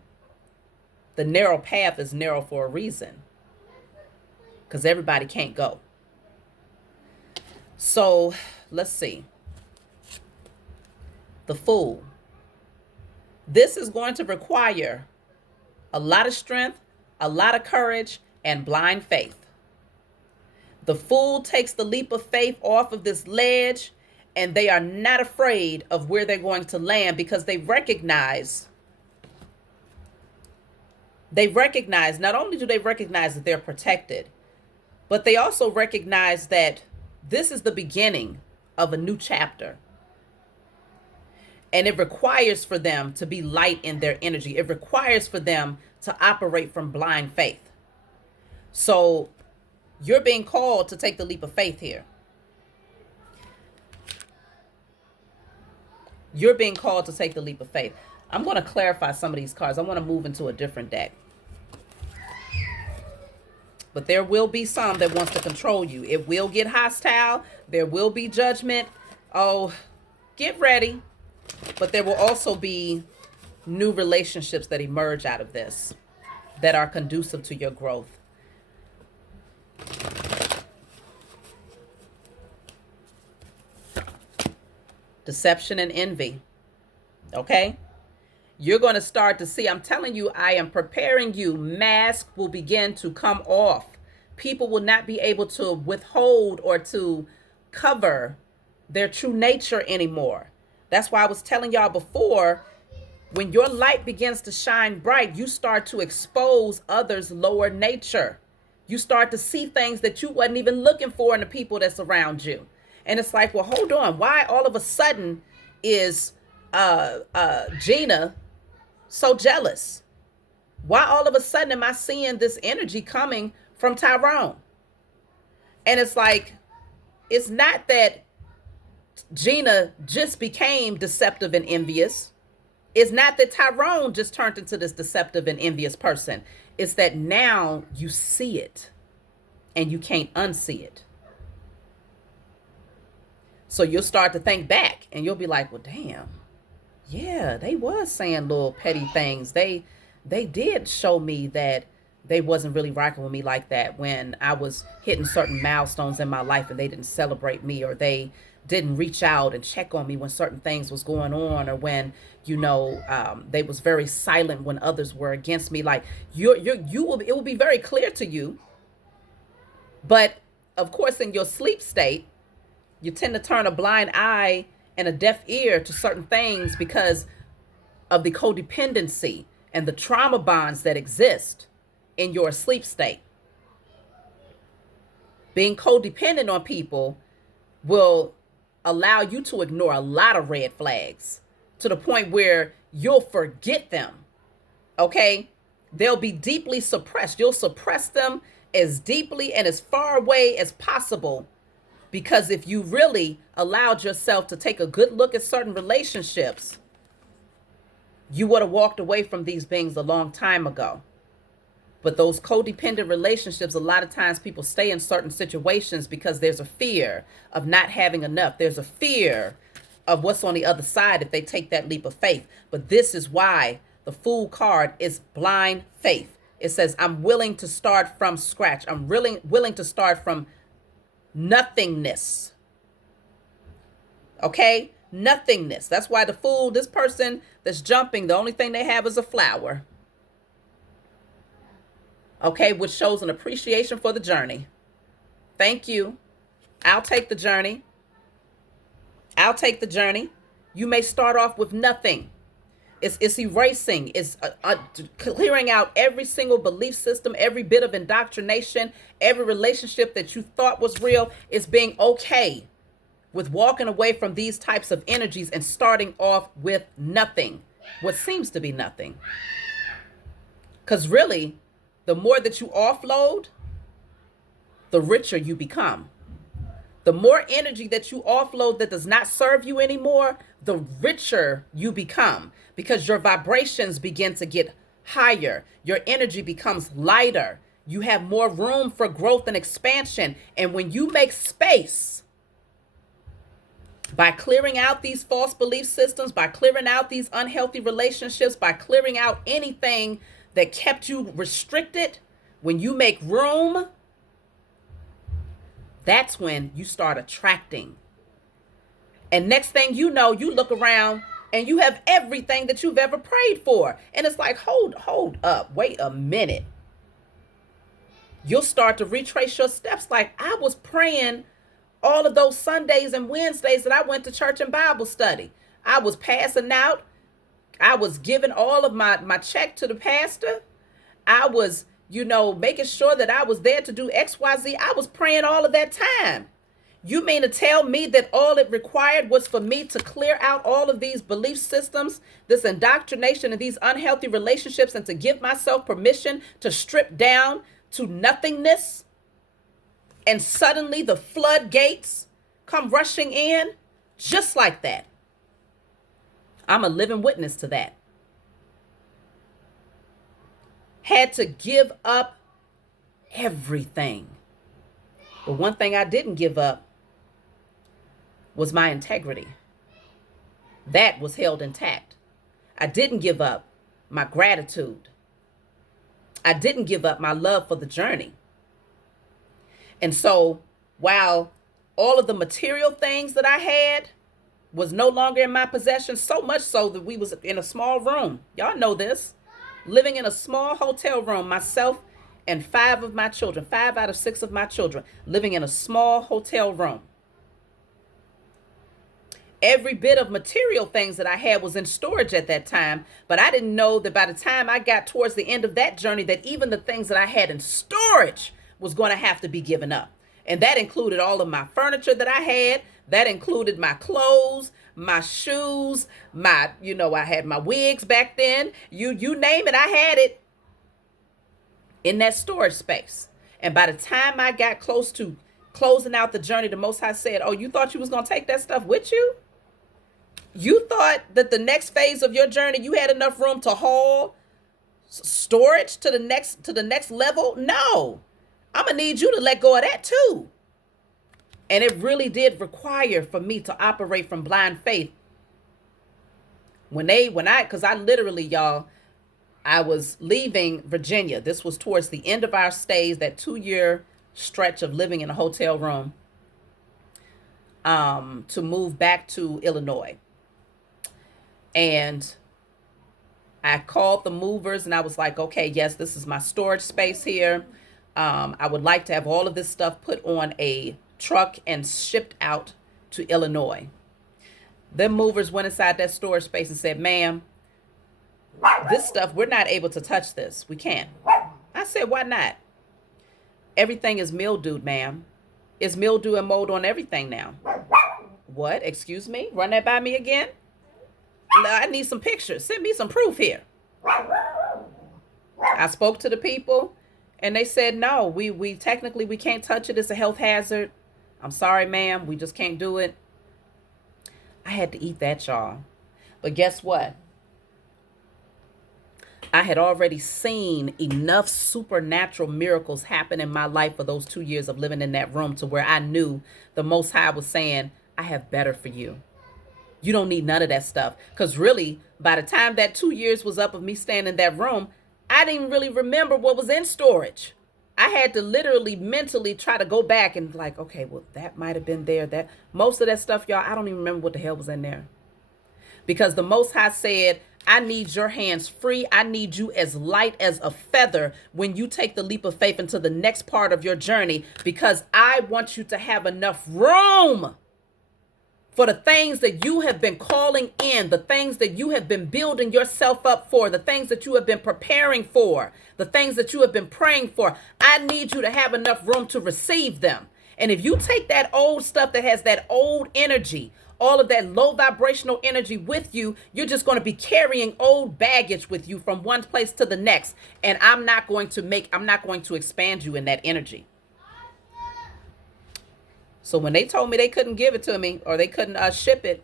the narrow path is narrow for a reason, because everybody can't go. So let's see. The fool. This is going to require a lot of strength, a lot of courage, and blind faith. The fool takes the leap of faith off of this ledge, and they are not afraid of where they're going to land, because they recognize, not only do they recognize that they're protected, but they also recognize that this is the beginning of a new chapter. And it requires for them to be light in their energy. It requires for them to operate from blind faith. So you're being called to take the leap of faith here. You're being called to take the leap of faith. I'm going to clarify some of these cards. I want to move into a different deck. But there will be some that wants to control you. It will get hostile. There will be judgment. Oh, get ready. But there will also be new relationships that emerge out of this that are conducive to your growth. deception and envy. Okay? You're going to start to see, I'm telling you, I am preparing you. Masks will begin to come off. People will not be able to withhold or to cover their true nature anymore. That's why I was telling y'all before, when your light begins to shine bright, you start to expose others' lower nature. You start to see things that you wasn't even looking for in the people that's around you. And it's like, well, hold on. Why all of a sudden is Gina so jealous? Why all of a sudden am I seeing this energy coming from Tyrone? And it's like, it's not that Gina just became deceptive and envious. It's not that Tyrone just turned into this deceptive and envious person. It's that now you see it and you can't unsee it. So you'll start to think back and you'll be like, well, damn, yeah, they was saying little petty things. They did show me that they wasn't really rocking with me like that when I was hitting certain milestones in my life and they didn't celebrate me, or they didn't reach out and check on me when certain things was going on, or when they was very silent when others were against me. Like it will be very clear to you. But of course, in your sleep state, you tend to turn a blind eye and a deaf ear to certain things because of the codependency and the trauma bonds that exist in your sleep state. Being codependent on people will allow you to ignore a lot of red flags to the point where you'll forget them. Okay? They'll be deeply suppressed. You'll suppress them as deeply and as far away as possible, because if you really allowed yourself to take a good look at certain relationships, you would have walked away from these beings a long time ago. But those codependent relationships, a lot of times people stay in certain situations because there's a fear of not having enough. There's a fear of what's on the other side if they take that leap of faith. But this is why the Fool card is blind faith. It says, I'm willing to start from scratch. I'm really willing to start from nothingness. Okay? Nothingness. That's why the Fool, this person that's jumping, the only thing they have is a flower. Okay, which shows an appreciation for the journey. Thank you. I'll take the journey. I'll take the journey. You may start off with nothing. It's erasing. It's clearing out every single belief system, every bit of indoctrination, every relationship that you thought was real. It's being okay with walking away from these types of energies and starting off with nothing, what seems to be nothing. Because really, the more that you offload, the richer you become. The more energy that you offload that does not serve you anymore, the richer you become, because your vibrations begin to get higher. Your energy becomes lighter. You have more room for growth and expansion. And when you make space by clearing out these false belief systems, by clearing out these unhealthy relationships, by clearing out anything that kept you restricted, when you make room, that's when you start attracting. And next thing you know, you look around and you have everything that you've ever prayed for. And it's like, hold up, wait a minute. You'll start to retrace your steps. Like, I was praying all of those Sundays and Wednesdays that I went to church and Bible study. I was passing out. I was giving all of my check to the pastor. I was, making sure that I was there to do XYZ. I was praying all of that time. You mean to tell me that all it required was for me to clear out all of these belief systems, this indoctrination, and these unhealthy relationships, and to give myself permission to strip down to nothingness? And suddenly the floodgates come rushing in just like that. I'm a living witness to that. Had to give up everything. But one thing I didn't give up was my integrity. That was held intact. I didn't give up my gratitude. I didn't give up my love for the journey. And so while all of the material things that I had was no longer in my possession, so much so that we was in a small room. Y'all know this. Living in a small hotel room, myself and five of my children, 5 out of 6 of my children, living in a small hotel room. Every bit of material things that I had was in storage at that time, but I didn't know that by the time I got towards the end of that journey, that even the things that I had in storage was going to have to be given up. And that included all of my furniture that I had. That included my clothes, my shoes, I had my wigs back then. You name it, I had it in that storage space. And by the time I got close to closing out the journey, the Most High said, "Oh, you thought you was going to take that stuff with you? You thought that the next phase of your journey, you had enough room to haul storage to the next level? No. I'm going to need you to let go of that too." And it really did require for me to operate from blind faith. Because I literally, y'all, I was leaving Virginia. This was towards the end of our stays, that 2-year stretch of living in a hotel room, to move back to Illinois. And I called the movers and I was like, okay, yes, this is my storage space here. I would like to have all of this stuff put on a truck and shipped out to Illinois. The movers went inside that storage space and said, "Ma'am, this stuff, we're not able to touch this. We can't." I said, "Why not?" "Everything is mildewed, ma'am. It's mildew and mold on everything now." "What? Excuse me? Run that by me again? I need some pictures. Send me some proof here." I spoke to the people and they said, "No, we technically we can't touch it. It's a health hazard. I'm sorry, ma'am. We just can't do it." I had to eat that, y'all. But guess what? I had already seen enough supernatural miracles happen in my life for those 2 years of living in that room to where I knew the Most High was saying, "I have better for you. You don't need none of that stuff." Because really, by the time that 2 years was up of me staying in that room, I didn't really remember what was in storage. I had to literally mentally try to go back and like, okay, well, that might have been there. That most of that stuff, y'all, I don't even remember what the hell was in there. Because the Most High said, "I need your hands free. I need you as light as a feather when you take the leap of faith into the next part of your journey, because I want you to have enough room for the things that you have been calling in, the things that you have been building yourself up for, the things that you have been preparing for, the things that you have been praying for. I need you to have enough room to receive them." And if you take that old stuff that has that old energy, all of that low vibrational energy with you, you're just going to be carrying old baggage with you from one place to the next. And I'm not going to expand you in that energy. So when they told me they couldn't give it to me or they couldn't ship it,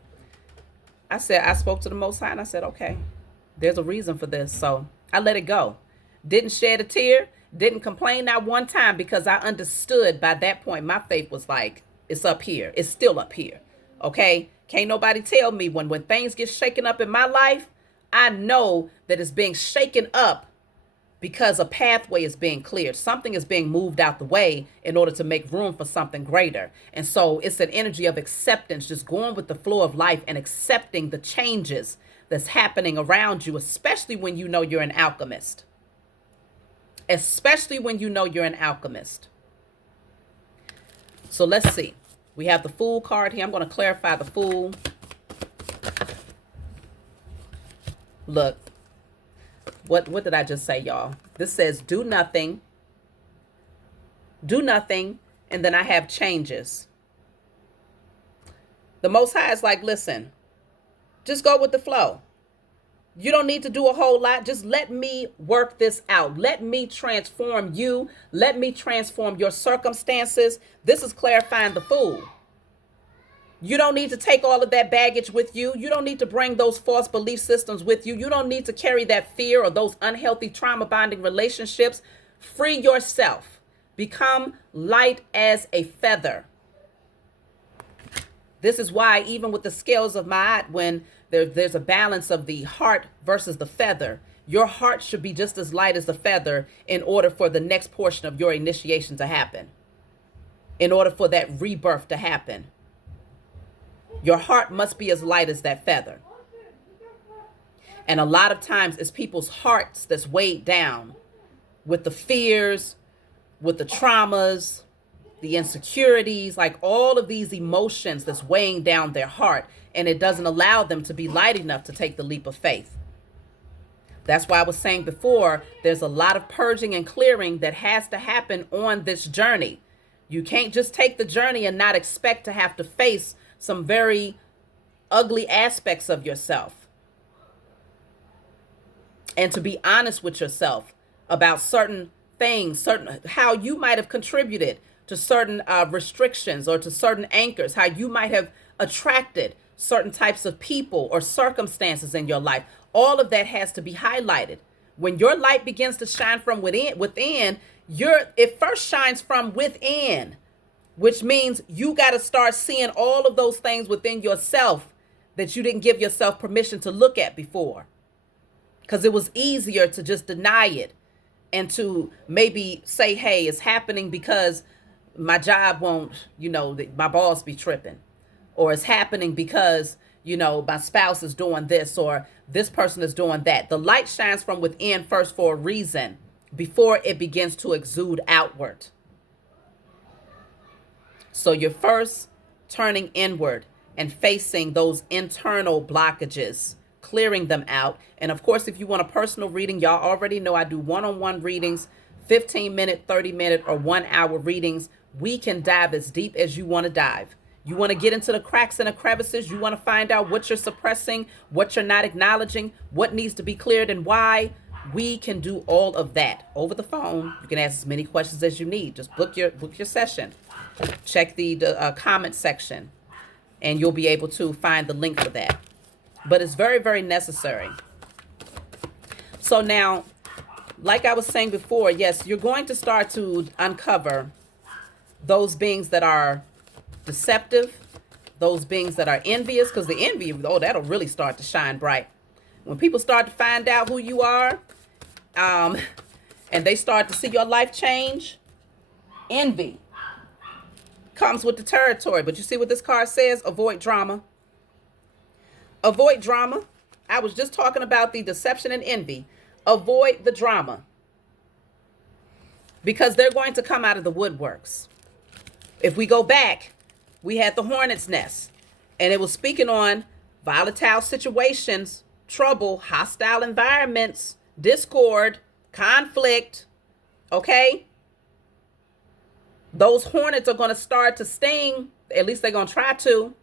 I spoke to the Most High and I said, okay, there's a reason for this. So I let it go. Didn't shed a tear, didn't complain not one time, because I understood by that point, my faith was like, it's up here. It's still up here. Okay. Can't nobody tell me when things get shaken up in my life, I know that it's being shaken up because a pathway is being cleared. Something is being moved out the way in order to make room for something greater. And so it's an energy of acceptance, just going with the flow of life and accepting the changes that's happening around you, especially when you know you're an alchemist. Especially when you know you're an alchemist. So let's see. We have the Fool card here. I'm going to clarify the Fool. Look. What did I just say, y'all? This says do nothing, and then I have changes. The Most High is like, listen, just go with the flow. You don't need to do a whole lot. Just let me work this out. Let me transform you. Let me transform your circumstances. This is clarifying the Fool. You don't need to take all of that baggage with you. You don't need to bring those false belief systems with you. You don't need to carry that fear or those unhealthy trauma bonding relationships. Free yourself. Become light as a feather. This is why even with the scales of Ma'at, when there's a balance of the heart versus the feather, your heart should be just as light as the feather in order for the next portion of your initiation to happen. In order for that rebirth to happen. Your heart must be as light as that feather. And a lot of times it's people's hearts that's weighed down with the fears, with the traumas, the insecurities, like all of these emotions that's weighing down their heart. And it doesn't allow them to be light enough to take the leap of faith. That's why I was saying before, there's a lot of purging and clearing that has to happen on this journey. You can't just take the journey and not expect to have to face some very ugly aspects of yourself. And to be honest with yourself about certain things, certain how you might have contributed to certain restrictions or to certain anchors, how you might have attracted certain types of people or circumstances in your life. All of that has to be highlighted. When your light begins to shine from within, it first shines from within, which means you got to start seeing all of those things within yourself that you didn't give yourself permission to look at before. Because it was easier to just deny it and to maybe say, hey, it's happening because my job won't, my boss be tripping. Or it's happening because, my spouse is doing this or this person is doing that. The light shines from within first for a reason before it begins to exude outward. So you're first turning inward and facing those internal blockages, clearing them out. And of course, if you want a personal reading, y'all already know I do one-on-one readings, 15-minute, 30-minute, or 1-hour readings. We can dive as deep as you want to dive. You want to get into the cracks and the crevices. You want to find out what you're suppressing, what you're not acknowledging, what needs to be cleared and why. We can do all of that over the phone. You can ask as many questions as you need. Just book your session. Check the comment section and you'll be able to find the link for that. But it's very, very necessary. So now, like I was saying before, yes, you're going to start to uncover those beings that are deceptive, those beings that are envious, because the envy, that'll really start to shine bright. When people start to find out who you are, and they start to see your life change, envy comes with the territory. But you see what this card says? Avoid drama. Avoid drama. I was just talking about the deception and envy. Avoid the drama. Because they're going to come out of the woodworks. If we go back, we had the hornet's nest. And it was speaking on volatile situations, trouble, hostile environments, discord, conflict. Okay? Those hornets are going to start to sting. At least they're going to try to.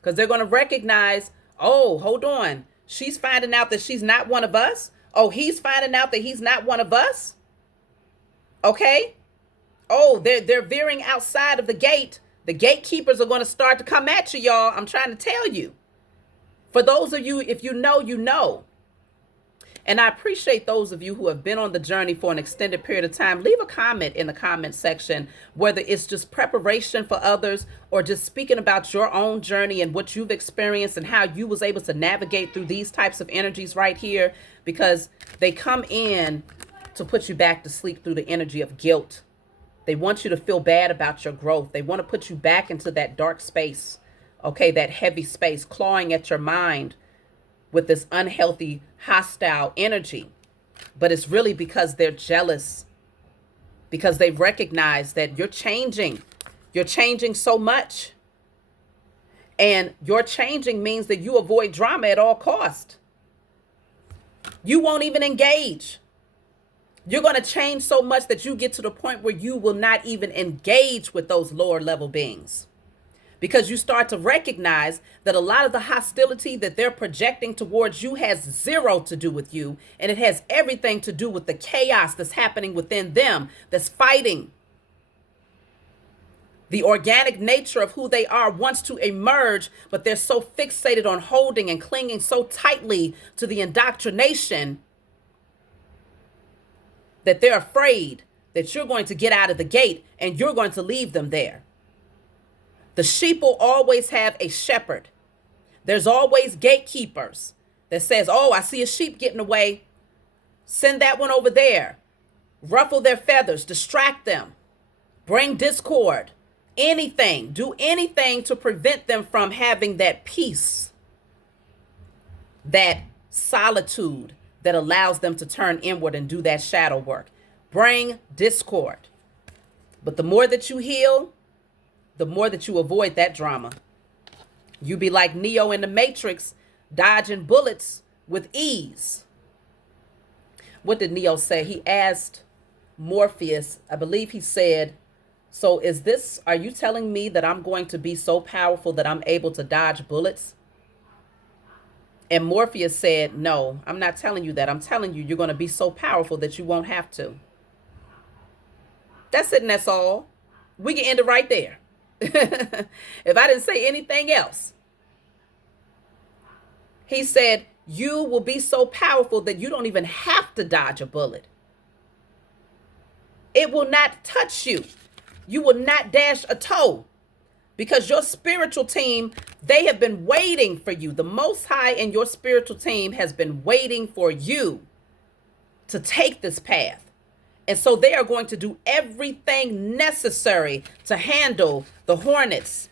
Because they're going to recognize, oh, hold on. She's finding out that she's not one of us. Oh, he's finding out that he's not one of us. Okay? Oh, they're veering outside of the gate. The gatekeepers are going to start to come at you, y'all. I'm trying to tell you. For those of you, if you know, you know. And I appreciate those of you who have been on the journey for an extended period of time. Leave a comment in the comment section, whether it's just preparation for others or just speaking about your own journey and what you've experienced and how you was able to navigate through these types of energies right here, because they come in to put you back to sleep through the energy of guilt. They want you to feel bad about your growth. They want to put you back into that dark space, okay, that heavy space, clawing at your mind with this unhealthy, hostile energy. But it's really because they're jealous, because they recognize that you're changing. You're changing so much. And your changing means that you avoid drama at all costs. You won't even engage. You're going to change so much that you get to the point where you will not even engage with those lower level beings. Because you start to recognize that a lot of the hostility that they're projecting towards you has zero to do with you. And it has everything to do with the chaos that's happening within them, that's fighting. The organic nature of who they are wants to emerge, but they're so fixated on holding and clinging so tightly to the indoctrination that they're afraid that you're going to get out of the gate and you're going to leave them there. The sheep will always have a shepherd. There's always gatekeepers that says, oh, I see a sheep getting away. Send that one over there. Ruffle their feathers, distract them, bring discord, Anything, do anything to prevent them from having that peace, that solitude that allows them to turn inward and do that shadow work. Bring discord. But the more that you heal, the more that you avoid that drama. You be like Neo in the Matrix, dodging bullets with ease. What did Neo say? He asked Morpheus, I believe he said, so are you telling me that I'm going to be so powerful that I'm able to dodge bullets? And Morpheus said, no, I'm not telling you that. I'm telling you, you're going to be so powerful that you won't have to. That's it, and that's all. We can end it right there. If I didn't say anything else. He said, you will be so powerful that you don't even have to dodge a bullet. It will not touch you. You will not dash a toe, because your spiritual team, they have been waiting for you. The Most High and your spiritual team has been waiting for you to take this path. And so they are going to do everything necessary to handle the hornets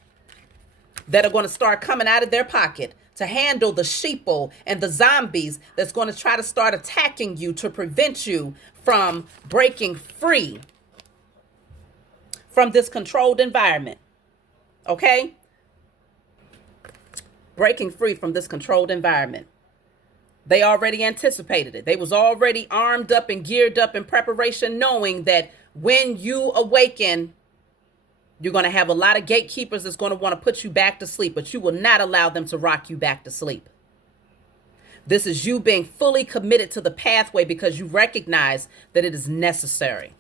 that are going to start coming out of their pocket, to handle the sheeple and the zombies that's going to try to start attacking you to prevent you from breaking free from this controlled environment. Okay? Breaking free from this controlled environment. They already anticipated it. They was already armed up and geared up in preparation, knowing that when you awaken, you're going to have a lot of gatekeepers that's going to want to put you back to sleep, but you will not allow them to rock you back to sleep. This is you being fully committed to the pathway because you recognize that it is necessary.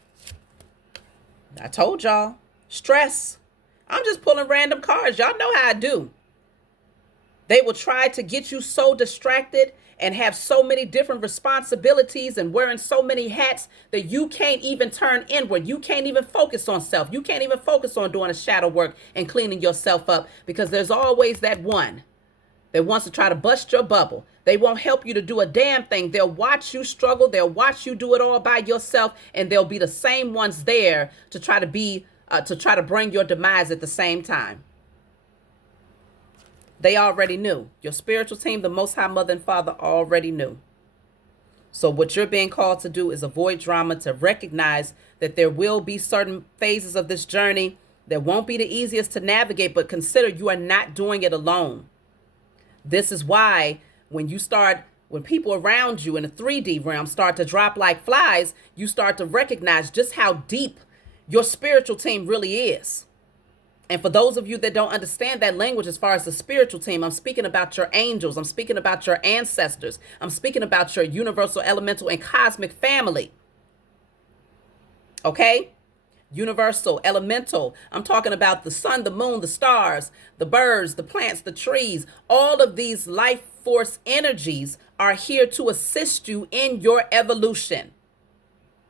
I told y'all, stress. I'm just pulling random cards. Y'all know how I do. They will try to get you so distracted and have so many different responsibilities and wearing so many hats that you can't even turn inward. You can't even focus on self. You can't even focus on doing a shadow work and cleaning yourself up, because there's always that one that wants to try to bust your bubble. They won't help you to do a damn thing. They'll watch you struggle. They'll watch you do it all by yourself, and they'll be the same ones there to try to bring your demise at the same time. They already knew. Your spiritual team, the Most High Mother and Father, already knew. So what you're being called to do is avoid drama, to recognize that there will be certain phases of this journey that won't be the easiest to navigate, but consider you are not doing it alone. This is why when people around you in the 3D realm start to drop like flies, you start to recognize just how deep your spiritual team really is. And for those of you that don't understand that language as far as the spiritual team, I'm speaking about your angels. I'm speaking about your ancestors. I'm speaking about your universal, elemental, and cosmic family. Okay? Universal, elemental. I'm talking about the sun, the moon, the stars, the birds, the plants, the trees. All of these life force energies are here to assist you in your evolution.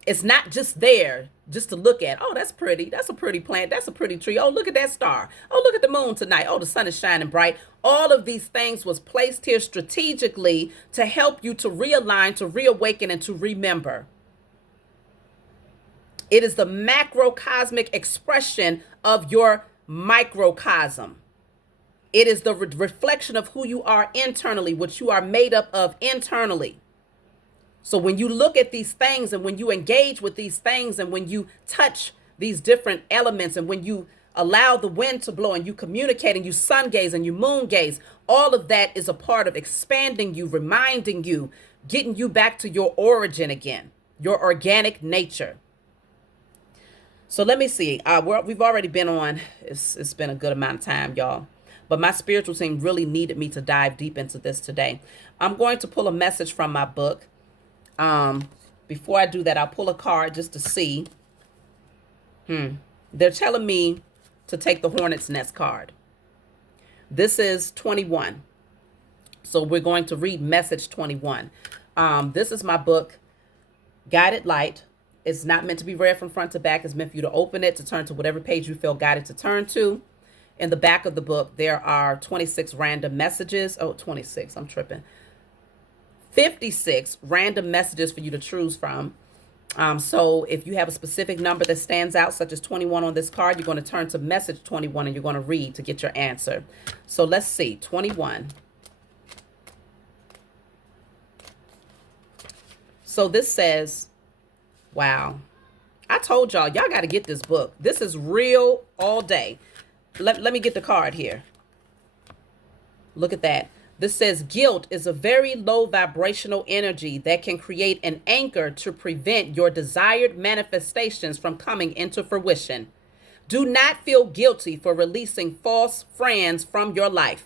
It's not just there just to look at. Oh, that's pretty. That's a pretty plant. That's a pretty tree. Oh, look at that star. Oh, look at the moon tonight. Oh, the sun is shining bright. All of these things was placed here strategically to help you to realign, to reawaken, and to remember. It is the macrocosmic expression of your microcosm. It is the reflection of who you are internally, what you are made up of internally. So when you look at these things and when you engage with these things and when you touch these different elements and when you allow the wind to blow and you communicate and you sun gaze and you moon gaze, all of that is a part of expanding you, reminding you, getting you back to your origin again, your organic nature. So let me see. We've already been on, it's been a good amount of time, y'all. But my spiritual team really needed me to dive deep into this today. I'm going to pull a message from my book. Before I do that, I'll pull a card just to see. They're telling me to take the Hornet's Nest card. This is 21. So we're going to read message 21. This is my book, Guided Light. It's not meant to be read from front to back. It's meant for you to open it, to turn to whatever page you feel guided to turn to. In the back of the book, there are 26 random messages. Oh, 26, I'm tripping. 56 random messages for you to choose from. So if you have a specific number that stands out, such as 21 on this card, you're going to turn to message 21 and you're going to read to get your answer. So let's see, 21. So this says, wow. I told y'all got to get this book. This is real all day. Let me get the card here. Look at that. This says guilt is a very low vibrational energy that can create an anchor to prevent your desired manifestations from coming into fruition. Do not feel guilty for releasing false friends from your life.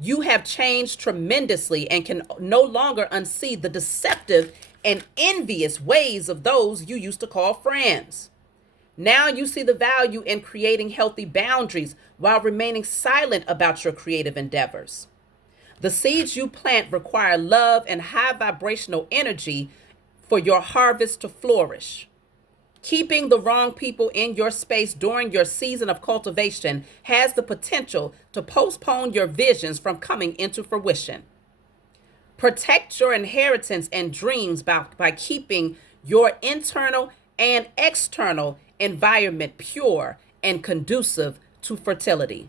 You have changed tremendously and can no longer unsee the deceptive and envious ways of those you used to call friends. Now you see the value in creating healthy boundaries while remaining silent about your creative endeavors. The seeds you plant require love and high vibrational energy for your harvest to flourish. Keeping the wrong people in your space during your season of cultivation has the potential to postpone your visions from coming into fruition. Protect your inheritance and dreams by keeping your internal and external environment pure and conducive to fertility.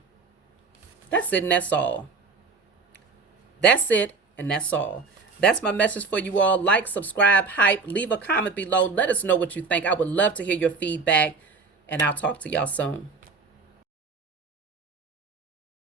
That's it and that's all. That's it and that's all. That's my message for you all. Like, subscribe, hype, leave a comment below. Let us know what you think. I would love to hear your feedback, and I'll talk to y'all soon.